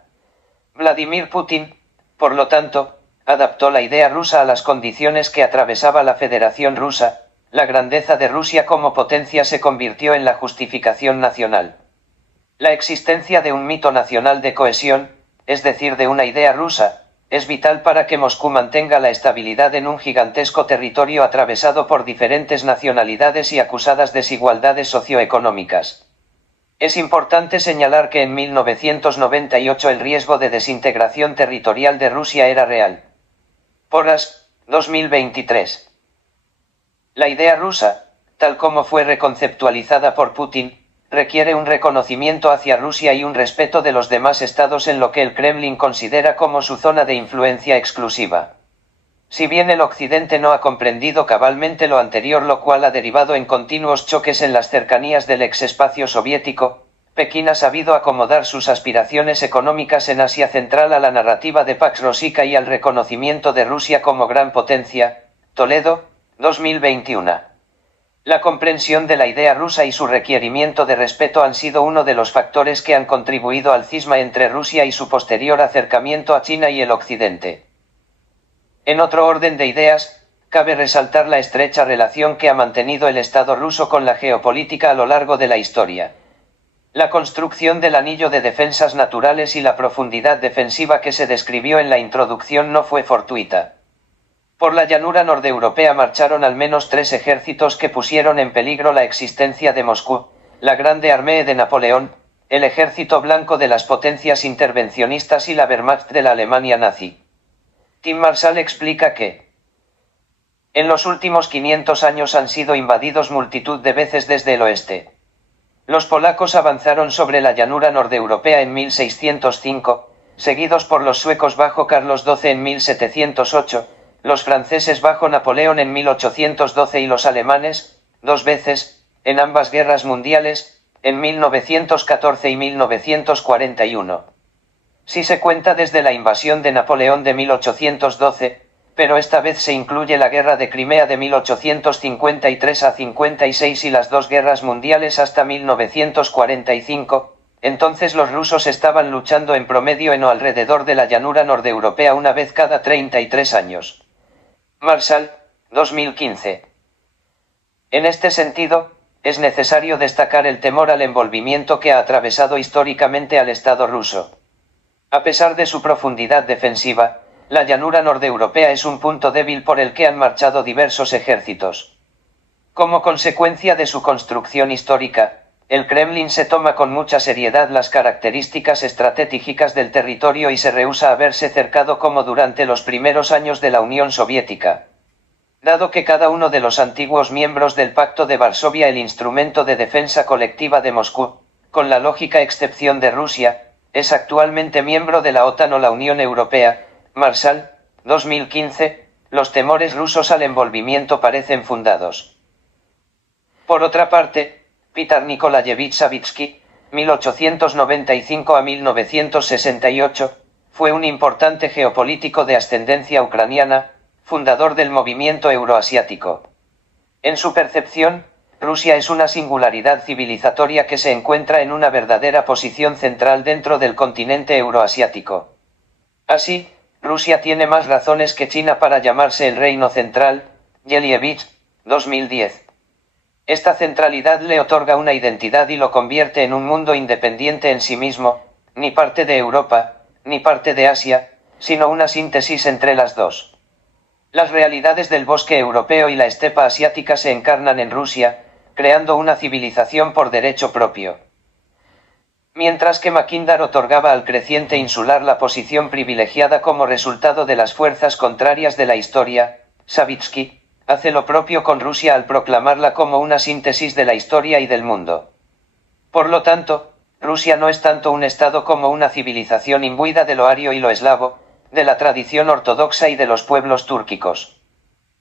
Vladimir Putin, por lo tanto, adaptó la idea rusa a las condiciones que atravesaba la Federación Rusa. La grandeza de Rusia como potencia se convirtió en la justificación nacional. La existencia de un mito nacional de cohesión, es decir, de una idea rusa, es vital para que Moscú mantenga la estabilidad en un gigantesco territorio atravesado por diferentes nacionalidades y acusadas desigualdades socioeconómicas. Es importante señalar que en 1998 el riesgo de desintegración territorial de Rusia era real. Porras, 2023. La idea rusa, tal como fue reconceptualizada por Putin, requiere un reconocimiento hacia Rusia y un respeto de los demás estados en lo que el Kremlin considera como su zona de influencia exclusiva. Si bien el Occidente no ha comprendido cabalmente lo anterior, lo cual ha derivado en continuos choques en las cercanías del exespacio soviético, Pekín ha sabido acomodar sus aspiraciones económicas en Asia Central a la narrativa de Pax Rosica y al reconocimiento de Rusia como gran potencia. Toledo, 2021. La comprensión de la idea rusa y su requerimiento de respeto han sido uno de los factores que han contribuido al cisma entre Rusia y su posterior acercamiento a China y el Occidente. En otro orden de ideas, cabe resaltar la estrecha relación que ha mantenido el Estado ruso con la geopolítica a lo largo de la historia. La construcción del anillo de defensas naturales y la profundidad defensiva que se describió en la introducción no fue fortuita. Por la llanura noreuropea marcharon al menos 3 ejércitos que pusieron en peligro la existencia de Moscú: la Grande Armée de Napoleón, el Ejército Blanco de las potencias intervencionistas y la Wehrmacht de la Alemania nazi. Tim Marshall explica que en los últimos 500 años han sido invadidos multitud de veces desde el oeste. Los polacos avanzaron sobre la llanura noreuropea en 1605, seguidos por los suecos bajo Carlos XII en 1708, los franceses bajo Napoleón en 1812 y los alemanes, 2 veces, en ambas guerras mundiales, en 1914 y 1941. Si se cuenta desde la invasión de Napoleón de 1812, pero esta vez se incluye la guerra de Crimea de 1853 a 56 y las 2 guerras mundiales hasta 1945, entonces los rusos estaban luchando en promedio en o alrededor de la llanura noreuropea una vez cada 33 años. Marshall, 2015. En este sentido, es necesario destacar el temor al envolvimiento que ha atravesado históricamente al Estado ruso. A pesar de su profundidad defensiva, la llanura noreuropea es un punto débil por el que han marchado diversos ejércitos. Como consecuencia de su construcción histórica, el Kremlin se toma con mucha seriedad las características estratégicas del territorio y se rehúsa a verse cercado como durante los primeros años de la Unión Soviética. Dado que cada uno de los antiguos miembros del Pacto de Varsovia, el instrumento de defensa colectiva de Moscú, con la lógica excepción de Rusia, es actualmente miembro de la OTAN o la Unión Europea, Marshall, 2015, los temores rusos al envolvimiento parecen fundados. Por otra parte, Peter Nikolayevich Savitsky, 1895 a 1968, fue un importante geopolítico de ascendencia ucraniana, fundador del movimiento euroasiático. En su percepción, Rusia es una singularidad civilizatoria que se encuentra en una verdadera posición central dentro del continente euroasiático. Así, Rusia tiene más razones que China para llamarse el Reino Central, Yelievich, 2010. Esta centralidad le otorga una identidad y lo convierte en un mundo independiente en sí mismo, ni parte de Europa, ni parte de Asia, sino una síntesis entre las dos. Las realidades del bosque europeo y la estepa asiática se encarnan en Rusia, creando una civilización por derecho propio. Mientras que Mackinder otorgaba al creciente insular la posición privilegiada como resultado de las fuerzas contrarias de la historia, Savitsky hace lo propio con Rusia al proclamarla como una síntesis de la historia y del mundo. Por lo tanto, Rusia no es tanto un estado como una civilización imbuida de lo ario y lo eslavo, de la tradición ortodoxa y de los pueblos túrquicos.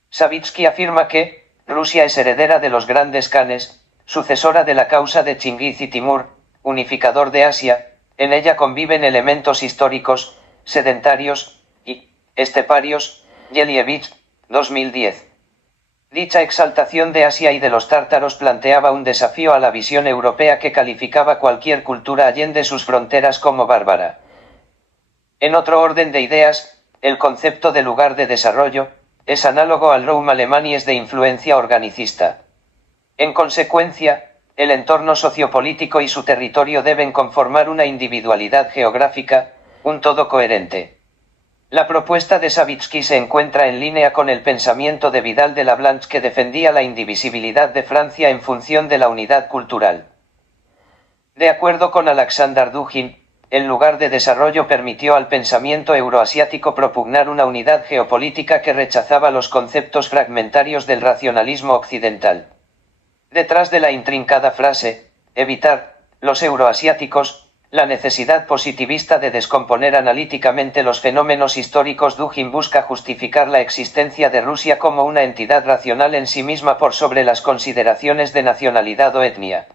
Savitsky afirma que Rusia es heredera de los grandes Khanes, sucesora de la causa de Chinguiz y Timur, unificador de Asia. En ella conviven elementos históricos, sedentarios y esteparios. Yelievich, 2010. Dicha exaltación de Asia y de los tártaros planteaba un desafío a la visión europea que calificaba cualquier cultura allende sus fronteras como bárbara. En otro orden de ideas, el concepto de lugar de desarrollo es análogo al Raum Alemanies de influencia organicista. En consecuencia, el entorno sociopolítico y su territorio deben conformar una individualidad geográfica, un todo coherente. La propuesta de Savitsky se encuentra en línea con el pensamiento de Vidal de la Blanche, que defendía la indivisibilidad de Francia en función de la unidad cultural. De acuerdo con Alexander Dugin, el lugar de desarrollo permitió al pensamiento euroasiático propugnar una unidad geopolítica que rechazaba los conceptos fragmentarios del racionalismo occidental. Detrás de la intrincada frase, evitar, los euroasiáticos, la necesidad positivista de descomponer analíticamente los fenómenos históricos, Dugin busca justificar la existencia de Rusia como una entidad racional en sí misma por sobre las consideraciones de nacionalidad o etnia.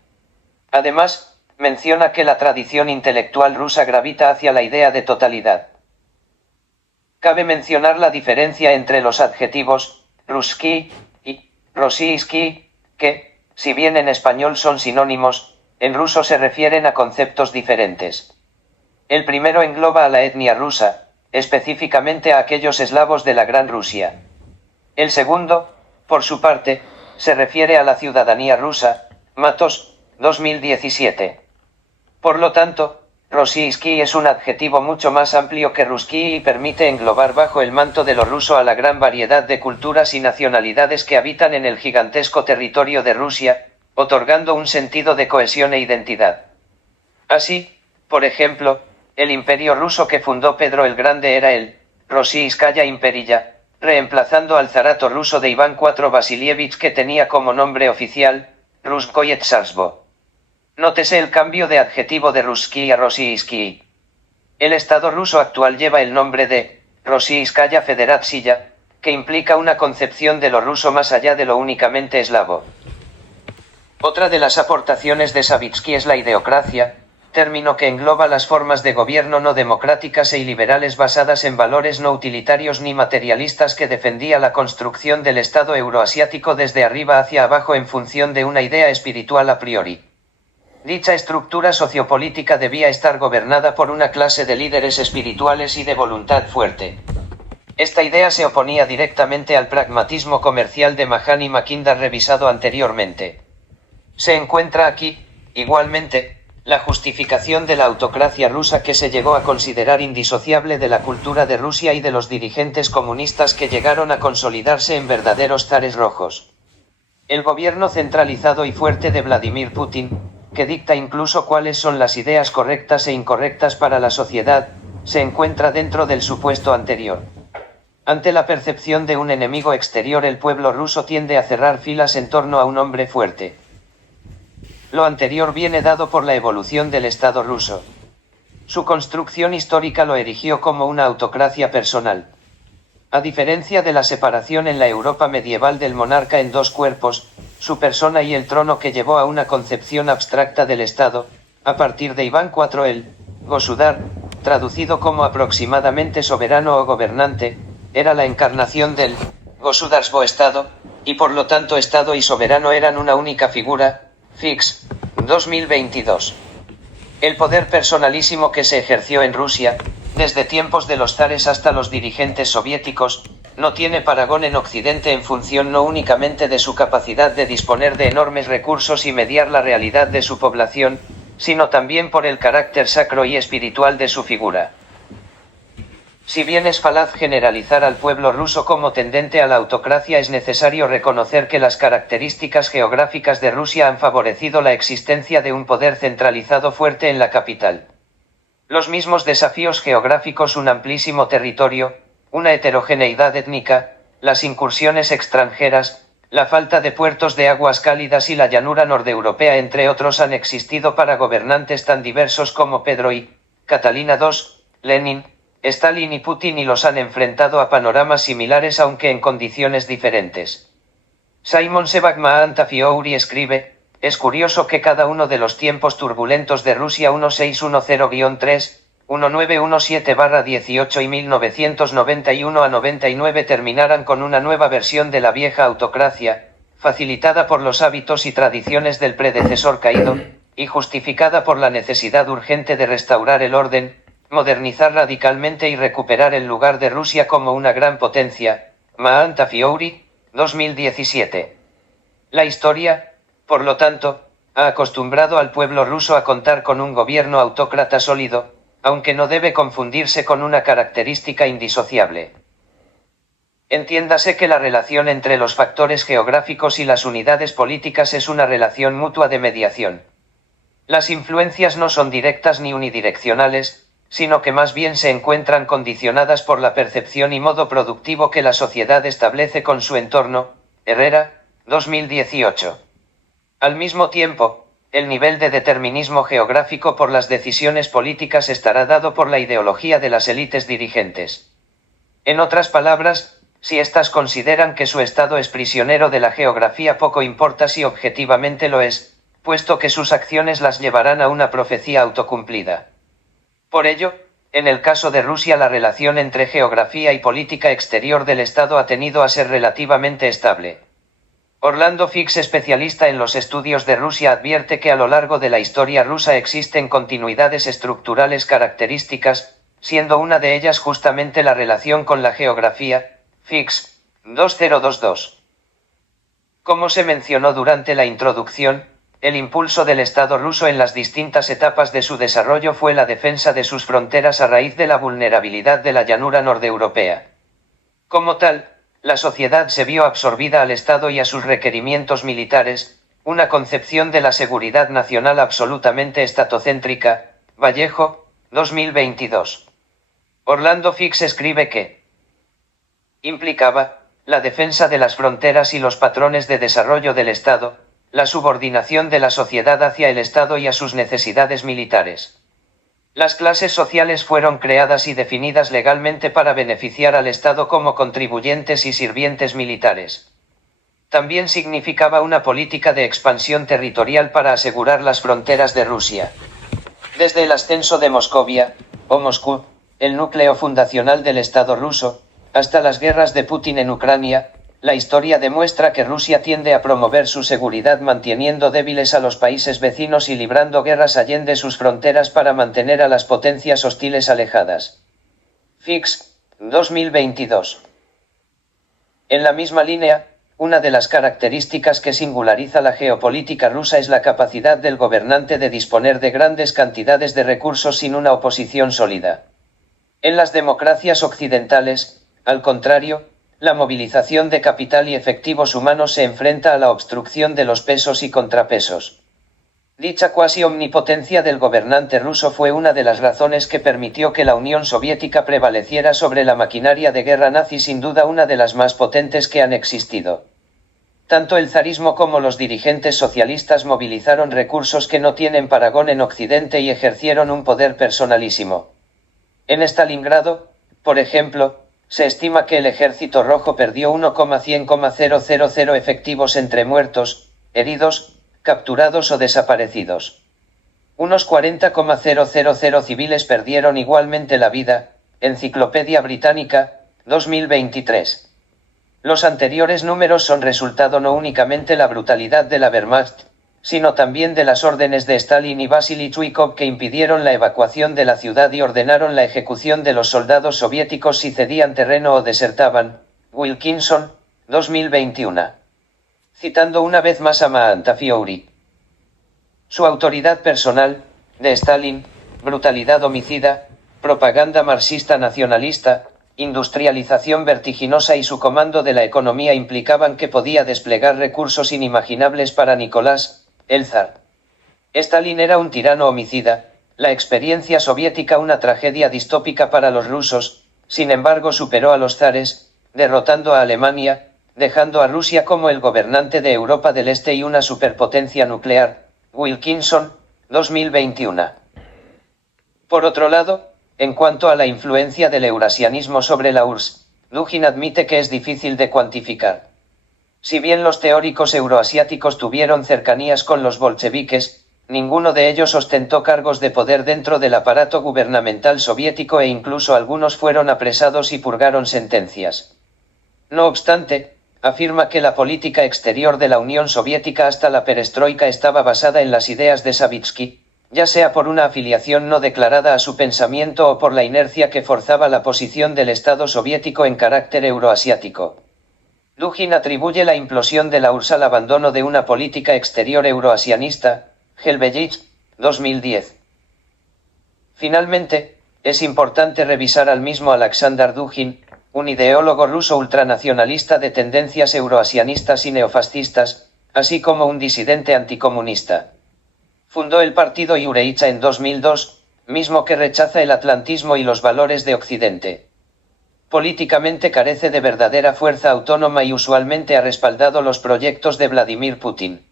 Además, menciona que la tradición intelectual rusa gravita hacia la idea de totalidad. Cabe mencionar la diferencia entre los adjetivos «ruski» y «rossiyski», que, si bien en español son sinónimos, en ruso se refieren a conceptos diferentes. El primero engloba a la etnia rusa, específicamente a aquellos eslavos de la Gran Rusia. El segundo, por su parte, se refiere a la ciudadanía rusa, Matos, 2017. Por lo tanto, rossiyski es un adjetivo mucho más amplio que ruski y permite englobar bajo el manto de lo ruso a la gran variedad de culturas y nacionalidades que habitan en el gigantesco territorio de Rusia, otorgando un sentido de cohesión e identidad. Así, por ejemplo, el imperio ruso que fundó Pedro el Grande era el Rossiyskaya Imperija, reemplazando al zarato ruso de Iván IV Vasilievich, que tenía como nombre oficial Ruskoye Tsarstvo. Nótese el cambio de adjetivo de ruski a rossiyski. El Estado ruso actual lleva el nombre de Rossiyskaya Federatsiya, que implica una concepción de lo ruso más allá de lo únicamente eslavo. Otra de las aportaciones de Savitsky es la ideocracia, término que engloba las formas de gobierno no democráticas e iliberales basadas en valores no utilitarios ni materialistas, que defendía la construcción del Estado euroasiático desde arriba hacia abajo en función de una idea espiritual a priori. Dicha estructura sociopolítica debía estar gobernada por una clase de líderes espirituales y de voluntad fuerte. Esta idea se oponía directamente al pragmatismo comercial de Mahan y Mackinder revisado anteriormente. Se encuentra aquí, igualmente, la justificación de la autocracia rusa que se llegó a considerar indisociable de la cultura de Rusia y de los dirigentes comunistas que llegaron a consolidarse en verdaderos zares rojos. El gobierno centralizado y fuerte de Vladimir Putin, que dicta incluso cuáles son las ideas correctas e incorrectas para la sociedad, se encuentra dentro del supuesto anterior. Ante la percepción de un enemigo exterior, el pueblo ruso tiende a cerrar filas en torno a un hombre fuerte. Lo anterior viene dado por la evolución del Estado ruso. Su construcción histórica lo erigió como una autocracia personal. A diferencia de la separación en la Europa medieval del monarca en dos cuerpos, su persona y el trono, que llevó a una concepción abstracta del Estado, a partir de Iván IV el Gosudar, traducido como aproximadamente soberano o gobernante, era la encarnación del Gosudarstvo Estado, y por lo tanto Estado y soberano eran una única figura. Fix, 2022. El poder personalísimo que se ejerció en Rusia, desde tiempos de los zares hasta los dirigentes soviéticos, no tiene parangón en Occidente en función no únicamente de su capacidad de disponer de enormes recursos y mediar la realidad de su población, sino también por el carácter sacro y espiritual de su figura. Si bien es falaz generalizar al pueblo ruso como tendente a la autocracia, es necesario reconocer que las características geográficas de Rusia han favorecido la existencia de un poder centralizado fuerte en la capital. Los mismos desafíos geográficos, un amplísimo territorio, una heterogeneidad étnica, las incursiones extranjeras, la falta de puertos de aguas cálidas y la llanura noreuropea, entre otros, han existido para gobernantes tan diversos como Pedro I, Catalina II, Lenin, Stalin y Putin, y los han enfrentado a panoramas similares aunque en condiciones diferentes. Simon Sebag-Mahantafiouri escribe: es curioso que cada uno de los tiempos turbulentos de Rusia 1610-3, 1917-18 y 1991 a 99 terminaran con una nueva versión de la vieja autocracia, facilitada por los hábitos y tradiciones del predecesor caído, y justificada por la necesidad urgente de restaurar el orden, modernizar radicalmente y recuperar el lugar de Rusia como una gran potencia. Mahantafiouri, 2017. La historia, por lo tanto, ha acostumbrado al pueblo ruso a contar con un gobierno autócrata sólido, aunque no debe confundirse con una característica indisociable. Entiéndase que la relación entre los factores geográficos y las unidades políticas es una relación mutua de mediación. Las influencias no son directas ni unidireccionales, sino que más bien se encuentran condicionadas por la percepción y modo productivo que la sociedad establece con su entorno. Herrera, 2018. Al mismo tiempo, el nivel de determinismo geográfico por las decisiones políticas estará dado por la ideología de las élites dirigentes. En otras palabras, si éstas consideran que su estado es prisionero de la geografía, poco importa si objetivamente lo es, puesto que sus acciones las llevarán a una profecía autocumplida. Por ello, en el caso de Rusia, la relación entre geografía y política exterior del Estado ha tenido a ser relativamente estable. Orlando Fix, especialista en los estudios de Rusia, advierte que a lo largo de la historia rusa existen continuidades estructurales características, siendo una de ellas justamente la relación con la geografía. Fix, 2022. Como se mencionó durante la introducción, el impulso del Estado ruso en las distintas etapas de su desarrollo fue la defensa de sus fronteras a raíz de la vulnerabilidad de la llanura noreuropea. Como tal, la sociedad se vio absorbida al Estado y a sus requerimientos militares, una concepción de la seguridad nacional absolutamente estatocéntrica. Vallejo, 2022. Orlando Fix escribe que implicaba la defensa de las fronteras y los patrones de desarrollo del Estado, la subordinación de la sociedad hacia el Estado y a sus necesidades militares. Las clases sociales fueron creadas y definidas legalmente para beneficiar al Estado como contribuyentes y sirvientes militares. También significaba una política de expansión territorial para asegurar las fronteras de Rusia. Desde el ascenso de Moscovia, o Moscú, el núcleo fundacional del Estado ruso, hasta las guerras de Putin en Ucrania, la historia demuestra que Rusia tiende a promover su seguridad manteniendo débiles a los países vecinos y librando guerras allende sus fronteras para mantener a las potencias hostiles alejadas. Fix, 2022. En la misma línea, una de las características que singulariza la geopolítica rusa es la capacidad del gobernante de disponer de grandes cantidades de recursos sin una oposición sólida. En las democracias occidentales, al contrario, la movilización de capital y efectivos humanos se enfrenta a la obstrucción de los pesos y contrapesos. Dicha cuasi omnipotencia del gobernante ruso fue una de las razones que permitió que la Unión Soviética prevaleciera sobre la maquinaria de guerra nazi, sin duda una de las más potentes que han existido. Tanto el zarismo como los dirigentes socialistas movilizaron recursos que no tienen parangón en Occidente y ejercieron un poder personalísimo. En Stalingrado, por ejemplo, se estima que el Ejército Rojo perdió 1,100,000 efectivos entre muertos, heridos, capturados o desaparecidos. Unos 40,000 civiles perdieron igualmente la vida. Enciclopedia Británica, 2023. Los anteriores números son resultado no únicamente la brutalidad de la Wehrmacht, sino también de las órdenes de Stalin y Vasily Zhukov, que impidieron la evacuación de la ciudad y ordenaron la ejecución de los soldados soviéticos si cedían terreno o desertaban. Wilkinson, 2021. Citando una vez más a Montefiore. Su autoridad personal, de Stalin, brutalidad homicida, propaganda marxista nacionalista, industrialización vertiginosa y su comando de la economía implicaban que podía desplegar recursos inimaginables para Nicolás, el zar. Stalin era un tirano homicida, la experiencia soviética una tragedia distópica para los rusos. Sin embargo superó a los zares, derrotando a Alemania, dejando a Rusia como el gobernante de Europa del Este y una superpotencia nuclear. Wilkinson, 2021. Por otro lado, en cuanto a la influencia del eurasianismo sobre la URSS, Dugin admite que es difícil de cuantificar. Si bien los teóricos euroasiáticos tuvieron cercanías con los bolcheviques, ninguno de ellos ostentó cargos de poder dentro del aparato gubernamental soviético e incluso algunos fueron apresados y purgaron sentencias. No obstante, afirma que la política exterior de la Unión Soviética hasta la perestroika estaba basada en las ideas de Savitsky, ya sea por una afiliación no declarada a su pensamiento o por la inercia que forzaba la posición del Estado soviético en carácter euroasiático. Dugin atribuye la implosión de la URSS al abandono de una política exterior euroasianista. Helbevich, 2010. Finalmente, es importante revisar al mismo Alexander Dugin, un ideólogo ruso ultranacionalista de tendencias euroasianistas y neofascistas, así como un disidente anticomunista. Fundó el partido Yureitsa en 2002, mismo que rechaza el atlantismo y los valores de Occidente. Políticamente carece de verdadera fuerza autónoma y usualmente ha respaldado los proyectos de Vladimir Putin.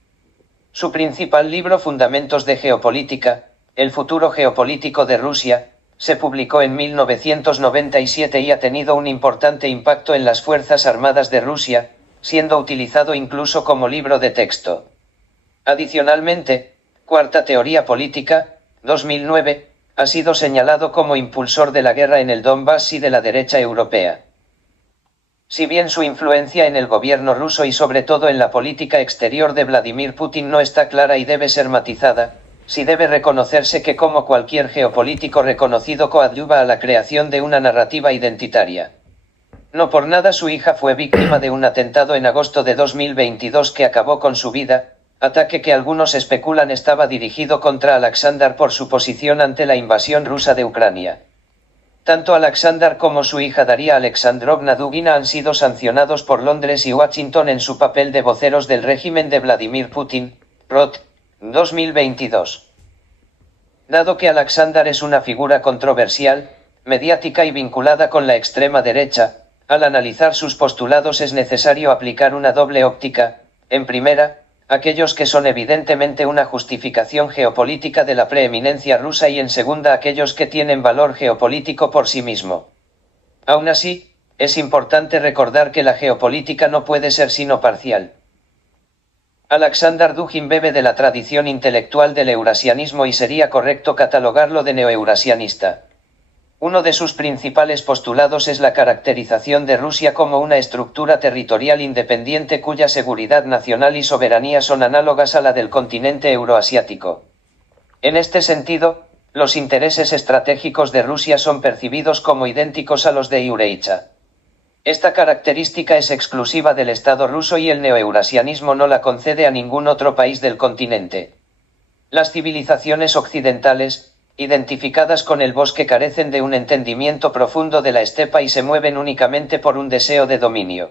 Su principal libro, Fundamentos de Geopolítica, El futuro geopolítico de Rusia, se publicó en 1997 y ha tenido un importante impacto en las Fuerzas Armadas de Rusia, siendo utilizado incluso como libro de texto. Adicionalmente, Cuarta Teoría Política, 2009, ha sido señalado como impulsor de la guerra en el Donbass y de la derecha europea. Si bien su influencia en el gobierno ruso y sobre todo en la política exterior de Vladimir Putin no está clara y debe ser matizada, sí debe reconocerse que como cualquier geopolítico reconocido coadyuva a la creación de una narrativa identitaria. No por nada su hija fue víctima de un atentado en agosto de 2022 que acabó con su vida, ataque que algunos especulan estaba dirigido contra Alexander por su posición ante la invasión rusa de Ucrania. Tanto Alexander como su hija Daria Alexandrovna Dugina han sido sancionados por Londres y Washington en su papel de voceros del régimen de Vladimir Putin. Roth, 2022. Dado que Alexander es una figura controversial, mediática y vinculada con la extrema derecha, al analizar sus postulados es necesario aplicar una doble óptica. En primera, aquellos que son evidentemente una justificación geopolítica de la preeminencia rusa, y en segunda aquellos que tienen valor geopolítico por sí mismo. Aún así, es importante recordar que la geopolítica no puede ser sino parcial. Alexander Dugin bebe de la tradición intelectual del eurasianismo y sería correcto catalogarlo de neoeurasianista. Uno de sus principales postulados es la caracterización de Rusia como una estructura territorial independiente cuya seguridad nacional y soberanía son análogas a la del continente euroasiático. En este sentido, los intereses estratégicos de Rusia son percibidos como idénticos a los de Yureitsa. Esta característica es exclusiva del Estado ruso y el neoeurasianismo no la concede a ningún otro país del continente. Las civilizaciones occidentales, identificadas con el bosque, carecen de un entendimiento profundo de la estepa y se mueven únicamente por un deseo de dominio.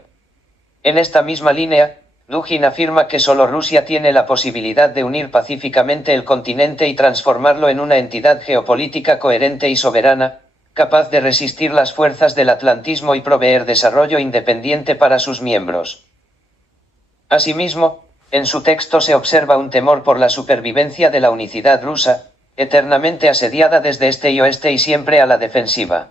En esta misma línea, Dugin afirma que solo Rusia tiene la posibilidad de unir pacíficamente el continente y transformarlo en una entidad geopolítica coherente y soberana, capaz de resistir las fuerzas del atlantismo y proveer desarrollo independiente para sus miembros. Asimismo, en su texto se observa un temor por la supervivencia de la unicidad rusa, eternamente asediada desde este y oeste y siempre a la defensiva.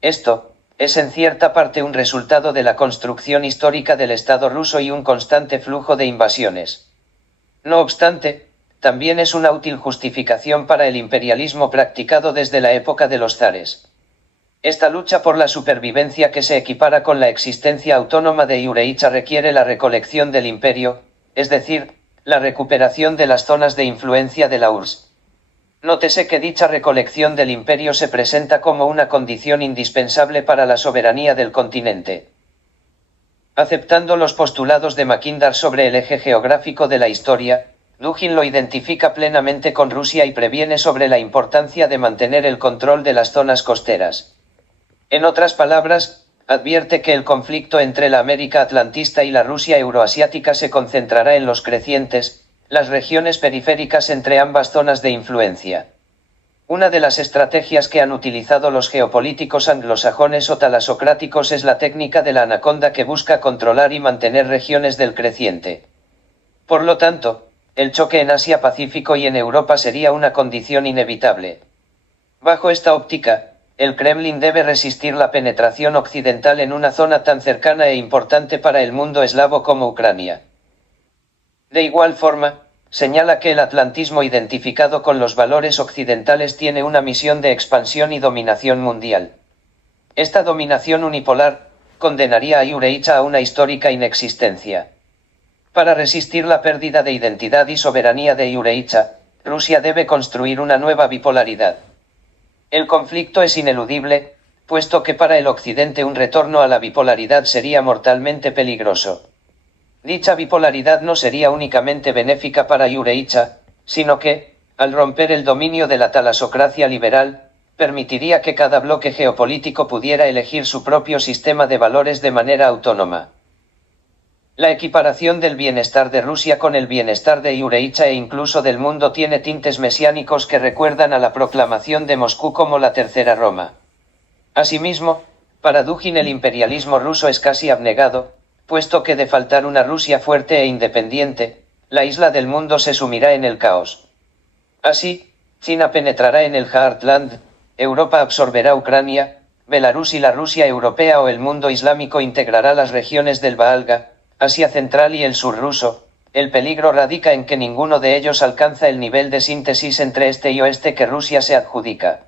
Esto es en cierta parte un resultado de la construcción histórica del Estado ruso y un constante flujo de invasiones. No obstante, también es una útil justificación para el imperialismo practicado desde la época de los zares. Esta lucha por la supervivencia, que se equipara con la existencia autónoma de Yureicha, requiere la recolección del imperio, es decir, la recuperación de las zonas de influencia de la URSS. Nótese que dicha recolección del imperio se presenta como una condición indispensable para la soberanía del continente. Aceptando los postulados de Mackinder sobre el eje geográfico de la historia, Dugin lo identifica plenamente con Rusia y previene sobre la importancia de mantener el control de las zonas costeras. En otras palabras, advierte que el conflicto entre la América atlantista y la Rusia euroasiática se concentrará en los crecientes, las regiones periféricas entre ambas zonas de influencia. Una de las estrategias que han utilizado los geopolíticos anglosajones o talasocráticos es la técnica de la anaconda, que busca controlar y mantener regiones del creciente. Por lo tanto, el choque en Asia-Pacífico y en Europa sería una condición inevitable. Bajo esta óptica, el Kremlin debe resistir la penetración occidental en una zona tan cercana e importante para el mundo eslavo como Ucrania. De igual forma, señala que el atlantismo identificado con los valores occidentales tiene una misión de expansión y dominación mundial. Esta dominación unipolar condenaría a Yureicha a una histórica inexistencia. Para resistir la pérdida de identidad y soberanía de Yureicha, Rusia debe construir una nueva bipolaridad. El conflicto es ineludible, puesto que para el Occidente un retorno a la bipolaridad sería mortalmente peligroso. Dicha bipolaridad no sería únicamente benéfica para Yureicha, sino que, al romper el dominio de la talasocracia liberal, permitiría que cada bloque geopolítico pudiera elegir su propio sistema de valores de manera autónoma. La equiparación del bienestar de Rusia con el bienestar de Yureicha e incluso del mundo tiene tintes mesiánicos que recuerdan a la proclamación de Moscú como la Tercera Roma. Asimismo, para Dugin el imperialismo ruso es casi abnegado, puesto que de faltar una Rusia fuerte e independiente, la isla del mundo se sumirá en el caos. Así, China penetrará en el Heartland, Europa absorberá Ucrania, Belarus y la Rusia europea o el mundo islámico integrará las regiones del Volga, Asia Central y el sur ruso. El peligro radica en que ninguno de ellos alcanza el nivel de síntesis entre este y oeste que Rusia se adjudica.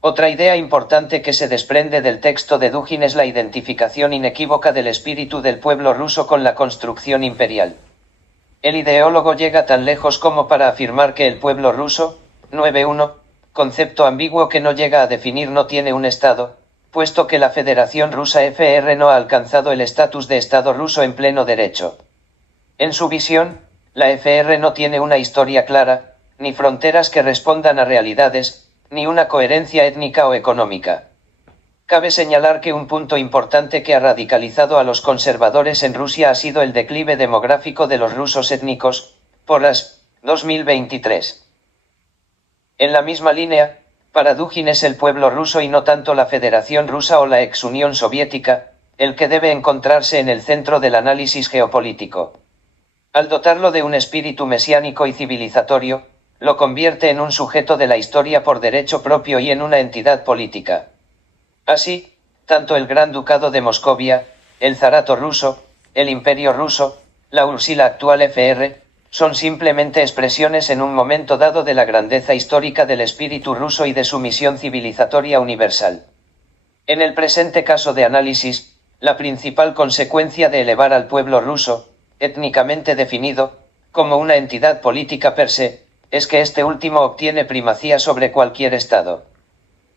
Otra idea importante que se desprende del texto de Dugin es la identificación inequívoca del espíritu del pueblo ruso con la construcción imperial. El ideólogo llega tan lejos como para afirmar que el pueblo ruso, 9.1, concepto ambiguo que no llega a definir, no tiene un Estado, puesto que la Federación Rusa FR no ha alcanzado el estatus de Estado ruso en pleno derecho. En su visión, la FR no tiene una historia clara, ni fronteras que respondan a realidades, ni una coherencia étnica o económica. Cabe señalar que un punto importante que ha radicalizado a los conservadores en Rusia ha sido el declive demográfico de los rusos étnicos, Porras, 2023. En la misma línea, para Dugin es el pueblo ruso y no tanto la Federación Rusa o la ex Unión Soviética, el que debe encontrarse en el centro del análisis geopolítico. Al dotarlo de un espíritu mesiánico y civilizatorio, lo convierte en un sujeto de la historia por derecho propio y en una entidad política. Así, tanto el Gran Ducado de Moscovia, el Zarato ruso, el Imperio ruso, la URSS y la actual FR, son simplemente expresiones en un momento dado de la grandeza histórica del espíritu ruso y de su misión civilizatoria universal. En el presente caso de análisis, la principal consecuencia de elevar al pueblo ruso, étnicamente definido, como una entidad política per se, es que este último obtiene primacía sobre cualquier Estado.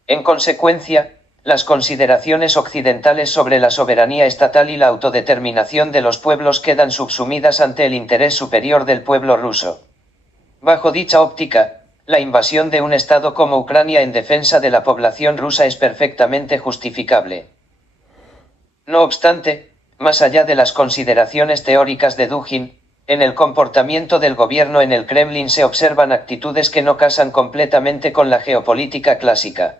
En consecuencia, las consideraciones occidentales sobre la soberanía estatal y la autodeterminación de los pueblos quedan subsumidas ante el interés superior del pueblo ruso. Bajo dicha óptica, la invasión de un Estado como Ucrania en defensa de la población rusa es perfectamente justificable. No obstante, más allá de las consideraciones teóricas de Dugin, en el comportamiento del gobierno en el Kremlin se observan actitudes que no casan completamente con la geopolítica clásica.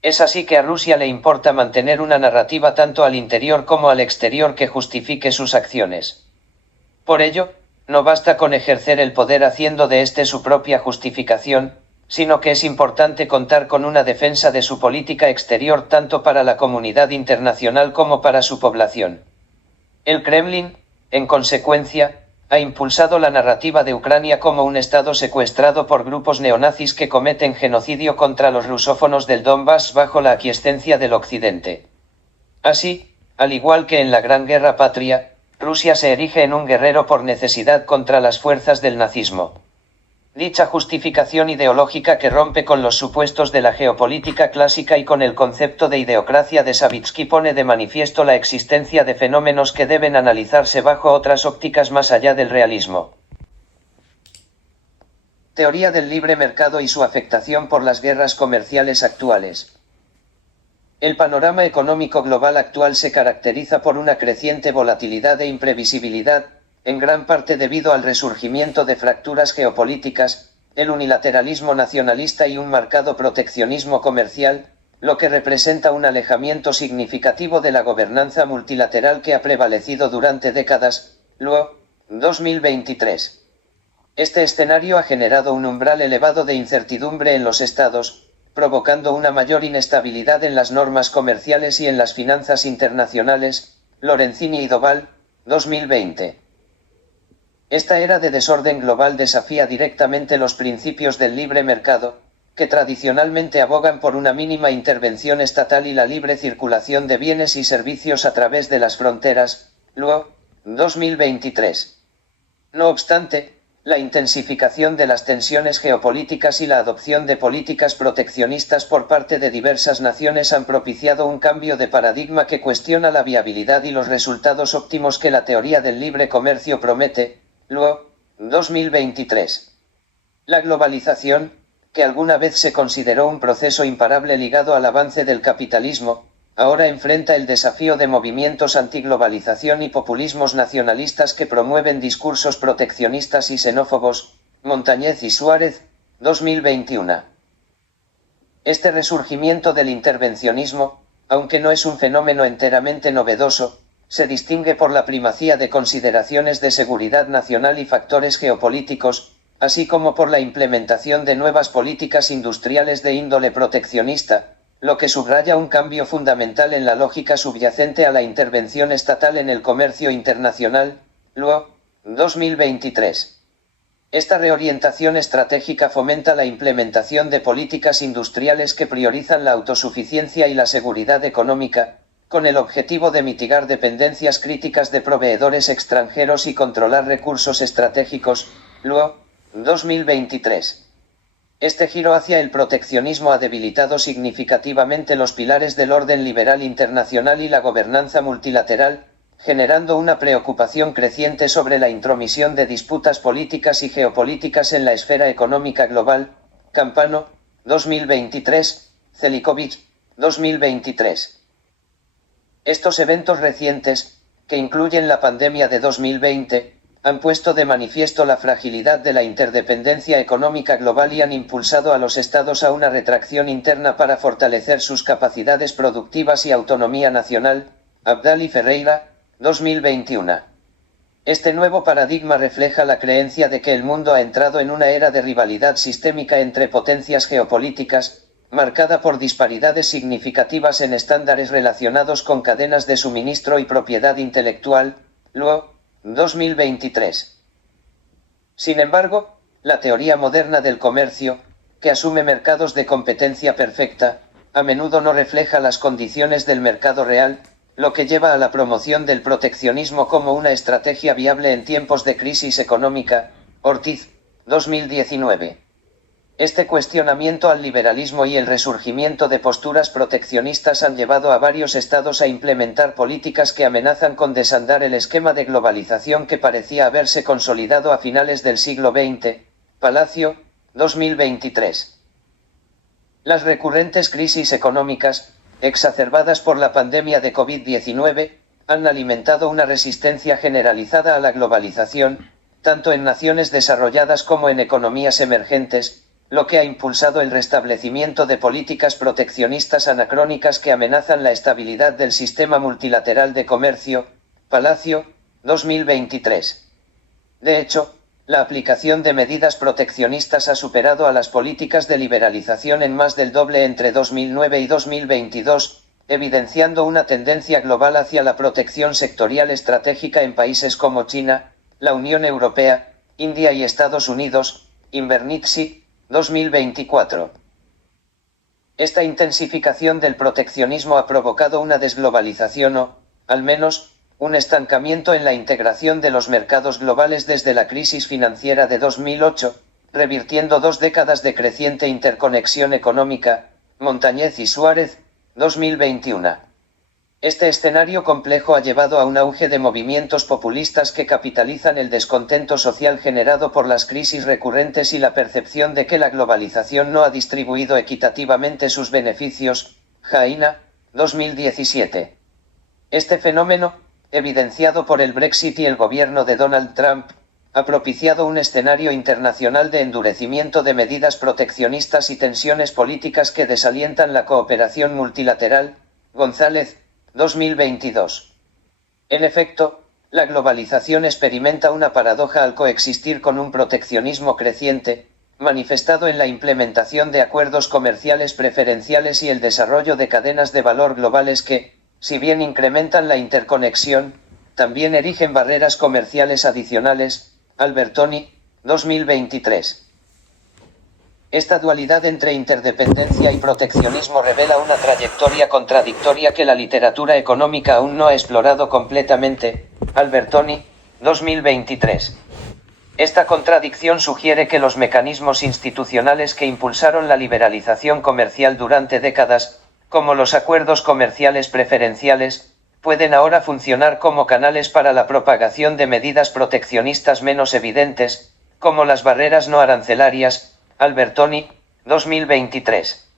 Es así que a Rusia le importa mantener una narrativa tanto al interior como al exterior que justifique sus acciones. Por ello, no basta con ejercer el poder haciendo de este su propia justificación, sino que es importante contar con una defensa de su política exterior tanto para la comunidad internacional como para su población. El Kremlin, en consecuencia, ha impulsado la narrativa de Ucrania como un estado secuestrado por grupos neonazis que cometen genocidio contra los rusófonos del Donbass bajo la aquiescencia del Occidente. Así, al igual que en la Gran Guerra Patria, Rusia se erige en un guerrero por necesidad contra las fuerzas del nazismo. Dicha justificación ideológica que rompe con los supuestos de la geopolítica clásica y con el concepto de ideocracia de Savitsky pone de manifiesto la existencia de fenómenos que deben analizarse bajo otras ópticas más allá del realismo. Teoría del libre mercado y su afectación por las guerras comerciales actuales. El panorama económico global actual se caracteriza por una creciente volatilidad e imprevisibilidad, en gran parte debido al resurgimiento de fracturas geopolíticas, el unilateralismo nacionalista y un marcado proteccionismo comercial, lo que representa un alejamiento significativo de la gobernanza multilateral que ha prevalecido durante décadas. Luo, 2023. Este escenario ha generado un umbral elevado de incertidumbre en los estados, provocando una mayor inestabilidad en las normas comerciales y en las finanzas internacionales. Lorenzini y Doval, 2020. Esta era de desorden global desafía directamente los principios del libre mercado, que tradicionalmente abogan por una mínima intervención estatal y la libre circulación de bienes y servicios a través de las fronteras. Luo, 2023. No obstante, la intensificación de las tensiones geopolíticas y la adopción de políticas proteccionistas por parte de diversas naciones han propiciado un cambio de paradigma que cuestiona la viabilidad y los resultados óptimos que la teoría del libre comercio promete. Luo, 2023. La globalización, que alguna vez se consideró un proceso imparable ligado al avance del capitalismo, ahora enfrenta el desafío de movimientos antiglobalización y populismos nacionalistas que promueven discursos proteccionistas y xenófobos. Montañez y Suárez, 2021. Este resurgimiento del intervencionismo, aunque no es un fenómeno enteramente novedoso, se distingue por la primacía de consideraciones de seguridad nacional y factores geopolíticos, así como por la implementación de nuevas políticas industriales de índole proteccionista, lo que subraya un cambio fundamental en la lógica subyacente a la intervención estatal en el comercio internacional. Luo, 2023. Esta reorientación estratégica fomenta la implementación de políticas industriales que priorizan la autosuficiencia y la seguridad económica, con el objetivo de mitigar dependencias críticas de proveedores extranjeros y controlar recursos estratégicos. Luo, 2023. Este giro hacia el proteccionismo ha debilitado significativamente los pilares del orden liberal internacional y la gobernanza multilateral, generando una preocupación creciente sobre la intromisión de disputas políticas y geopolíticas en la esfera económica global. Campano, 2023, Zelikovic, 2023. Estos eventos recientes, que incluyen la pandemia de 2020, han puesto de manifiesto la fragilidad de la interdependencia económica global y han impulsado a los estados a una retracción interna para fortalecer sus capacidades productivas y autonomía nacional. Abdal y Ferreira, 2021. Este nuevo paradigma refleja la creencia de que el mundo ha entrado en una era de rivalidad sistémica entre potencias geopolíticas, marcada por disparidades significativas en estándares relacionados con cadenas de suministro y propiedad intelectual. Luo, 2023. Sin embargo, la teoría moderna del comercio, que asume mercados de competencia perfecta, a menudo no refleja las condiciones del mercado real, lo que lleva a la promoción del proteccionismo como una estrategia viable en tiempos de crisis económica. Ortiz, 2019. Este cuestionamiento al liberalismo y el resurgimiento de posturas proteccionistas han llevado a varios estados a implementar políticas que amenazan con desandar el esquema de globalización que parecía haberse consolidado a finales del siglo XX. Palacio, 2023. Las recurrentes crisis económicas, exacerbadas por la pandemia de COVID-19, han alimentado una resistencia generalizada a la globalización, tanto en naciones desarrolladas como en economías emergentes, lo que ha impulsado el restablecimiento de políticas proteccionistas anacrónicas que amenazan la estabilidad del sistema multilateral de comercio. Palacio, 2023. De hecho, la aplicación de medidas proteccionistas ha superado a las políticas de liberalización en más del doble entre 2009 y 2022, evidenciando una tendencia global hacia la protección sectorial estratégica en países como China, la Unión Europea, India y Estados Unidos. Invernizzi, 2024. Esta intensificación del proteccionismo ha provocado una desglobalización o, al menos, un estancamiento en la integración de los mercados globales desde la crisis financiera de 2008, revirtiendo 2 décadas de creciente interconexión económica. Montañez y Suárez, 2021. Este escenario complejo ha llevado a un auge de movimientos populistas que capitalizan el descontento social generado por las crisis recurrentes y la percepción de que la globalización no ha distribuido equitativamente sus beneficios. Jaina, 2017. Este fenómeno, evidenciado por el Brexit y el gobierno de Donald Trump, ha propiciado un escenario internacional de endurecimiento de medidas proteccionistas y tensiones políticas que desalientan la cooperación multilateral. González, 2022. En efecto, la globalización experimenta una paradoja al coexistir con un proteccionismo creciente, manifestado en la implementación de acuerdos comerciales preferenciales y el desarrollo de cadenas de valor globales que, si bien incrementan la interconexión, también erigen barreras comerciales adicionales. Albertoni, 2023. Esta dualidad entre interdependencia y proteccionismo revela una trayectoria contradictoria que la literatura económica aún no ha explorado completamente. Albertoni, 2023. Esta contradicción sugiere que los mecanismos institucionales que impulsaron la liberalización comercial durante décadas, como los acuerdos comerciales preferenciales, pueden ahora funcionar como canales para la propagación de medidas proteccionistas menos evidentes, como las barreras no arancelarias. Albertoni, 2023.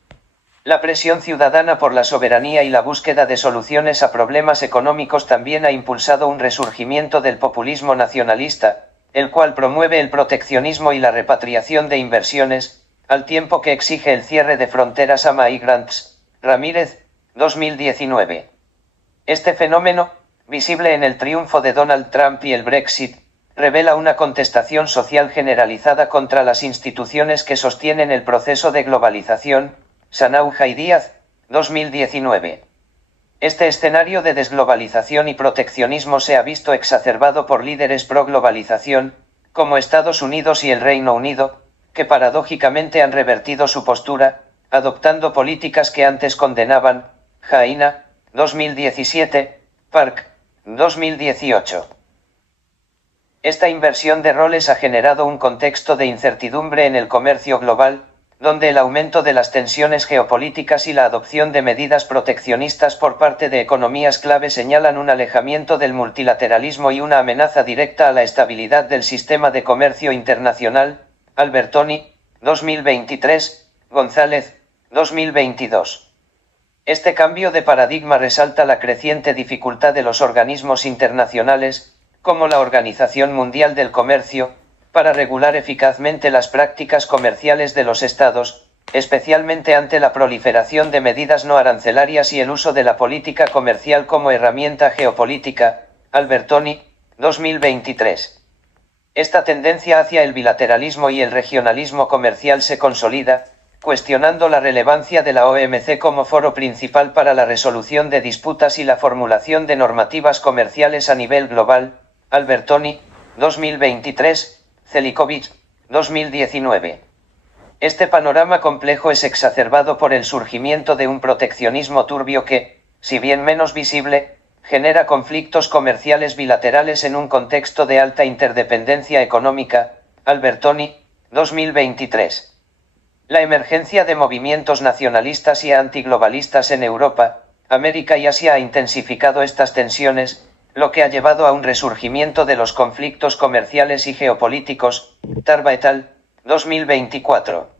La presión ciudadana por la soberanía y la búsqueda de soluciones a problemas económicos también ha impulsado un resurgimiento del populismo nacionalista, el cual promueve el proteccionismo y la repatriación de inversiones, al tiempo que exige el cierre de fronteras a migrants. Ramírez, 2019. Este fenómeno, visible en el triunfo de Donald Trump y el Brexit, revela una contestación social generalizada contra las instituciones que sostienen el proceso de globalización. Sanauja y Díaz, 2019. Este escenario de desglobalización y proteccionismo se ha visto exacerbado por líderes pro-globalización, como Estados Unidos y el Reino Unido, que paradójicamente han revertido su postura, adoptando políticas que antes condenaban. Jaina, 2017, Park, 2018. Esta inversión de roles ha generado un contexto de incertidumbre en el comercio global, donde el aumento de las tensiones geopolíticas y la adopción de medidas proteccionistas por parte de economías clave señalan un alejamiento del multilateralismo y una amenaza directa a la estabilidad del sistema de comercio internacional. Albertoni, 2023, González, 2022. Este cambio de paradigma resalta la creciente dificultad de los organismos internacionales, como la Organización Mundial del Comercio, para regular eficazmente las prácticas comerciales de los estados, especialmente ante la proliferación de medidas no arancelarias y el uso de la política comercial como herramienta geopolítica. Albertoni, 2023. Esta tendencia hacia el bilateralismo y el regionalismo comercial se consolida, cuestionando la relevancia de la OMC como foro principal para la resolución de disputas y la formulación de normativas comerciales a nivel global. Albertoni, 2023, Zelikovic, 2019. Este panorama complejo es exacerbado por el surgimiento de un proteccionismo turbio que, si bien menos visible, genera conflictos comerciales bilaterales en un contexto de alta interdependencia económica. Albertoni, 2023. La emergencia de movimientos nacionalistas y antiglobalistas en Europa, América y Asia ha intensificado estas tensiones, lo que ha llevado a un resurgimiento de los conflictos comerciales y geopolíticos. Tarba et al. 2024.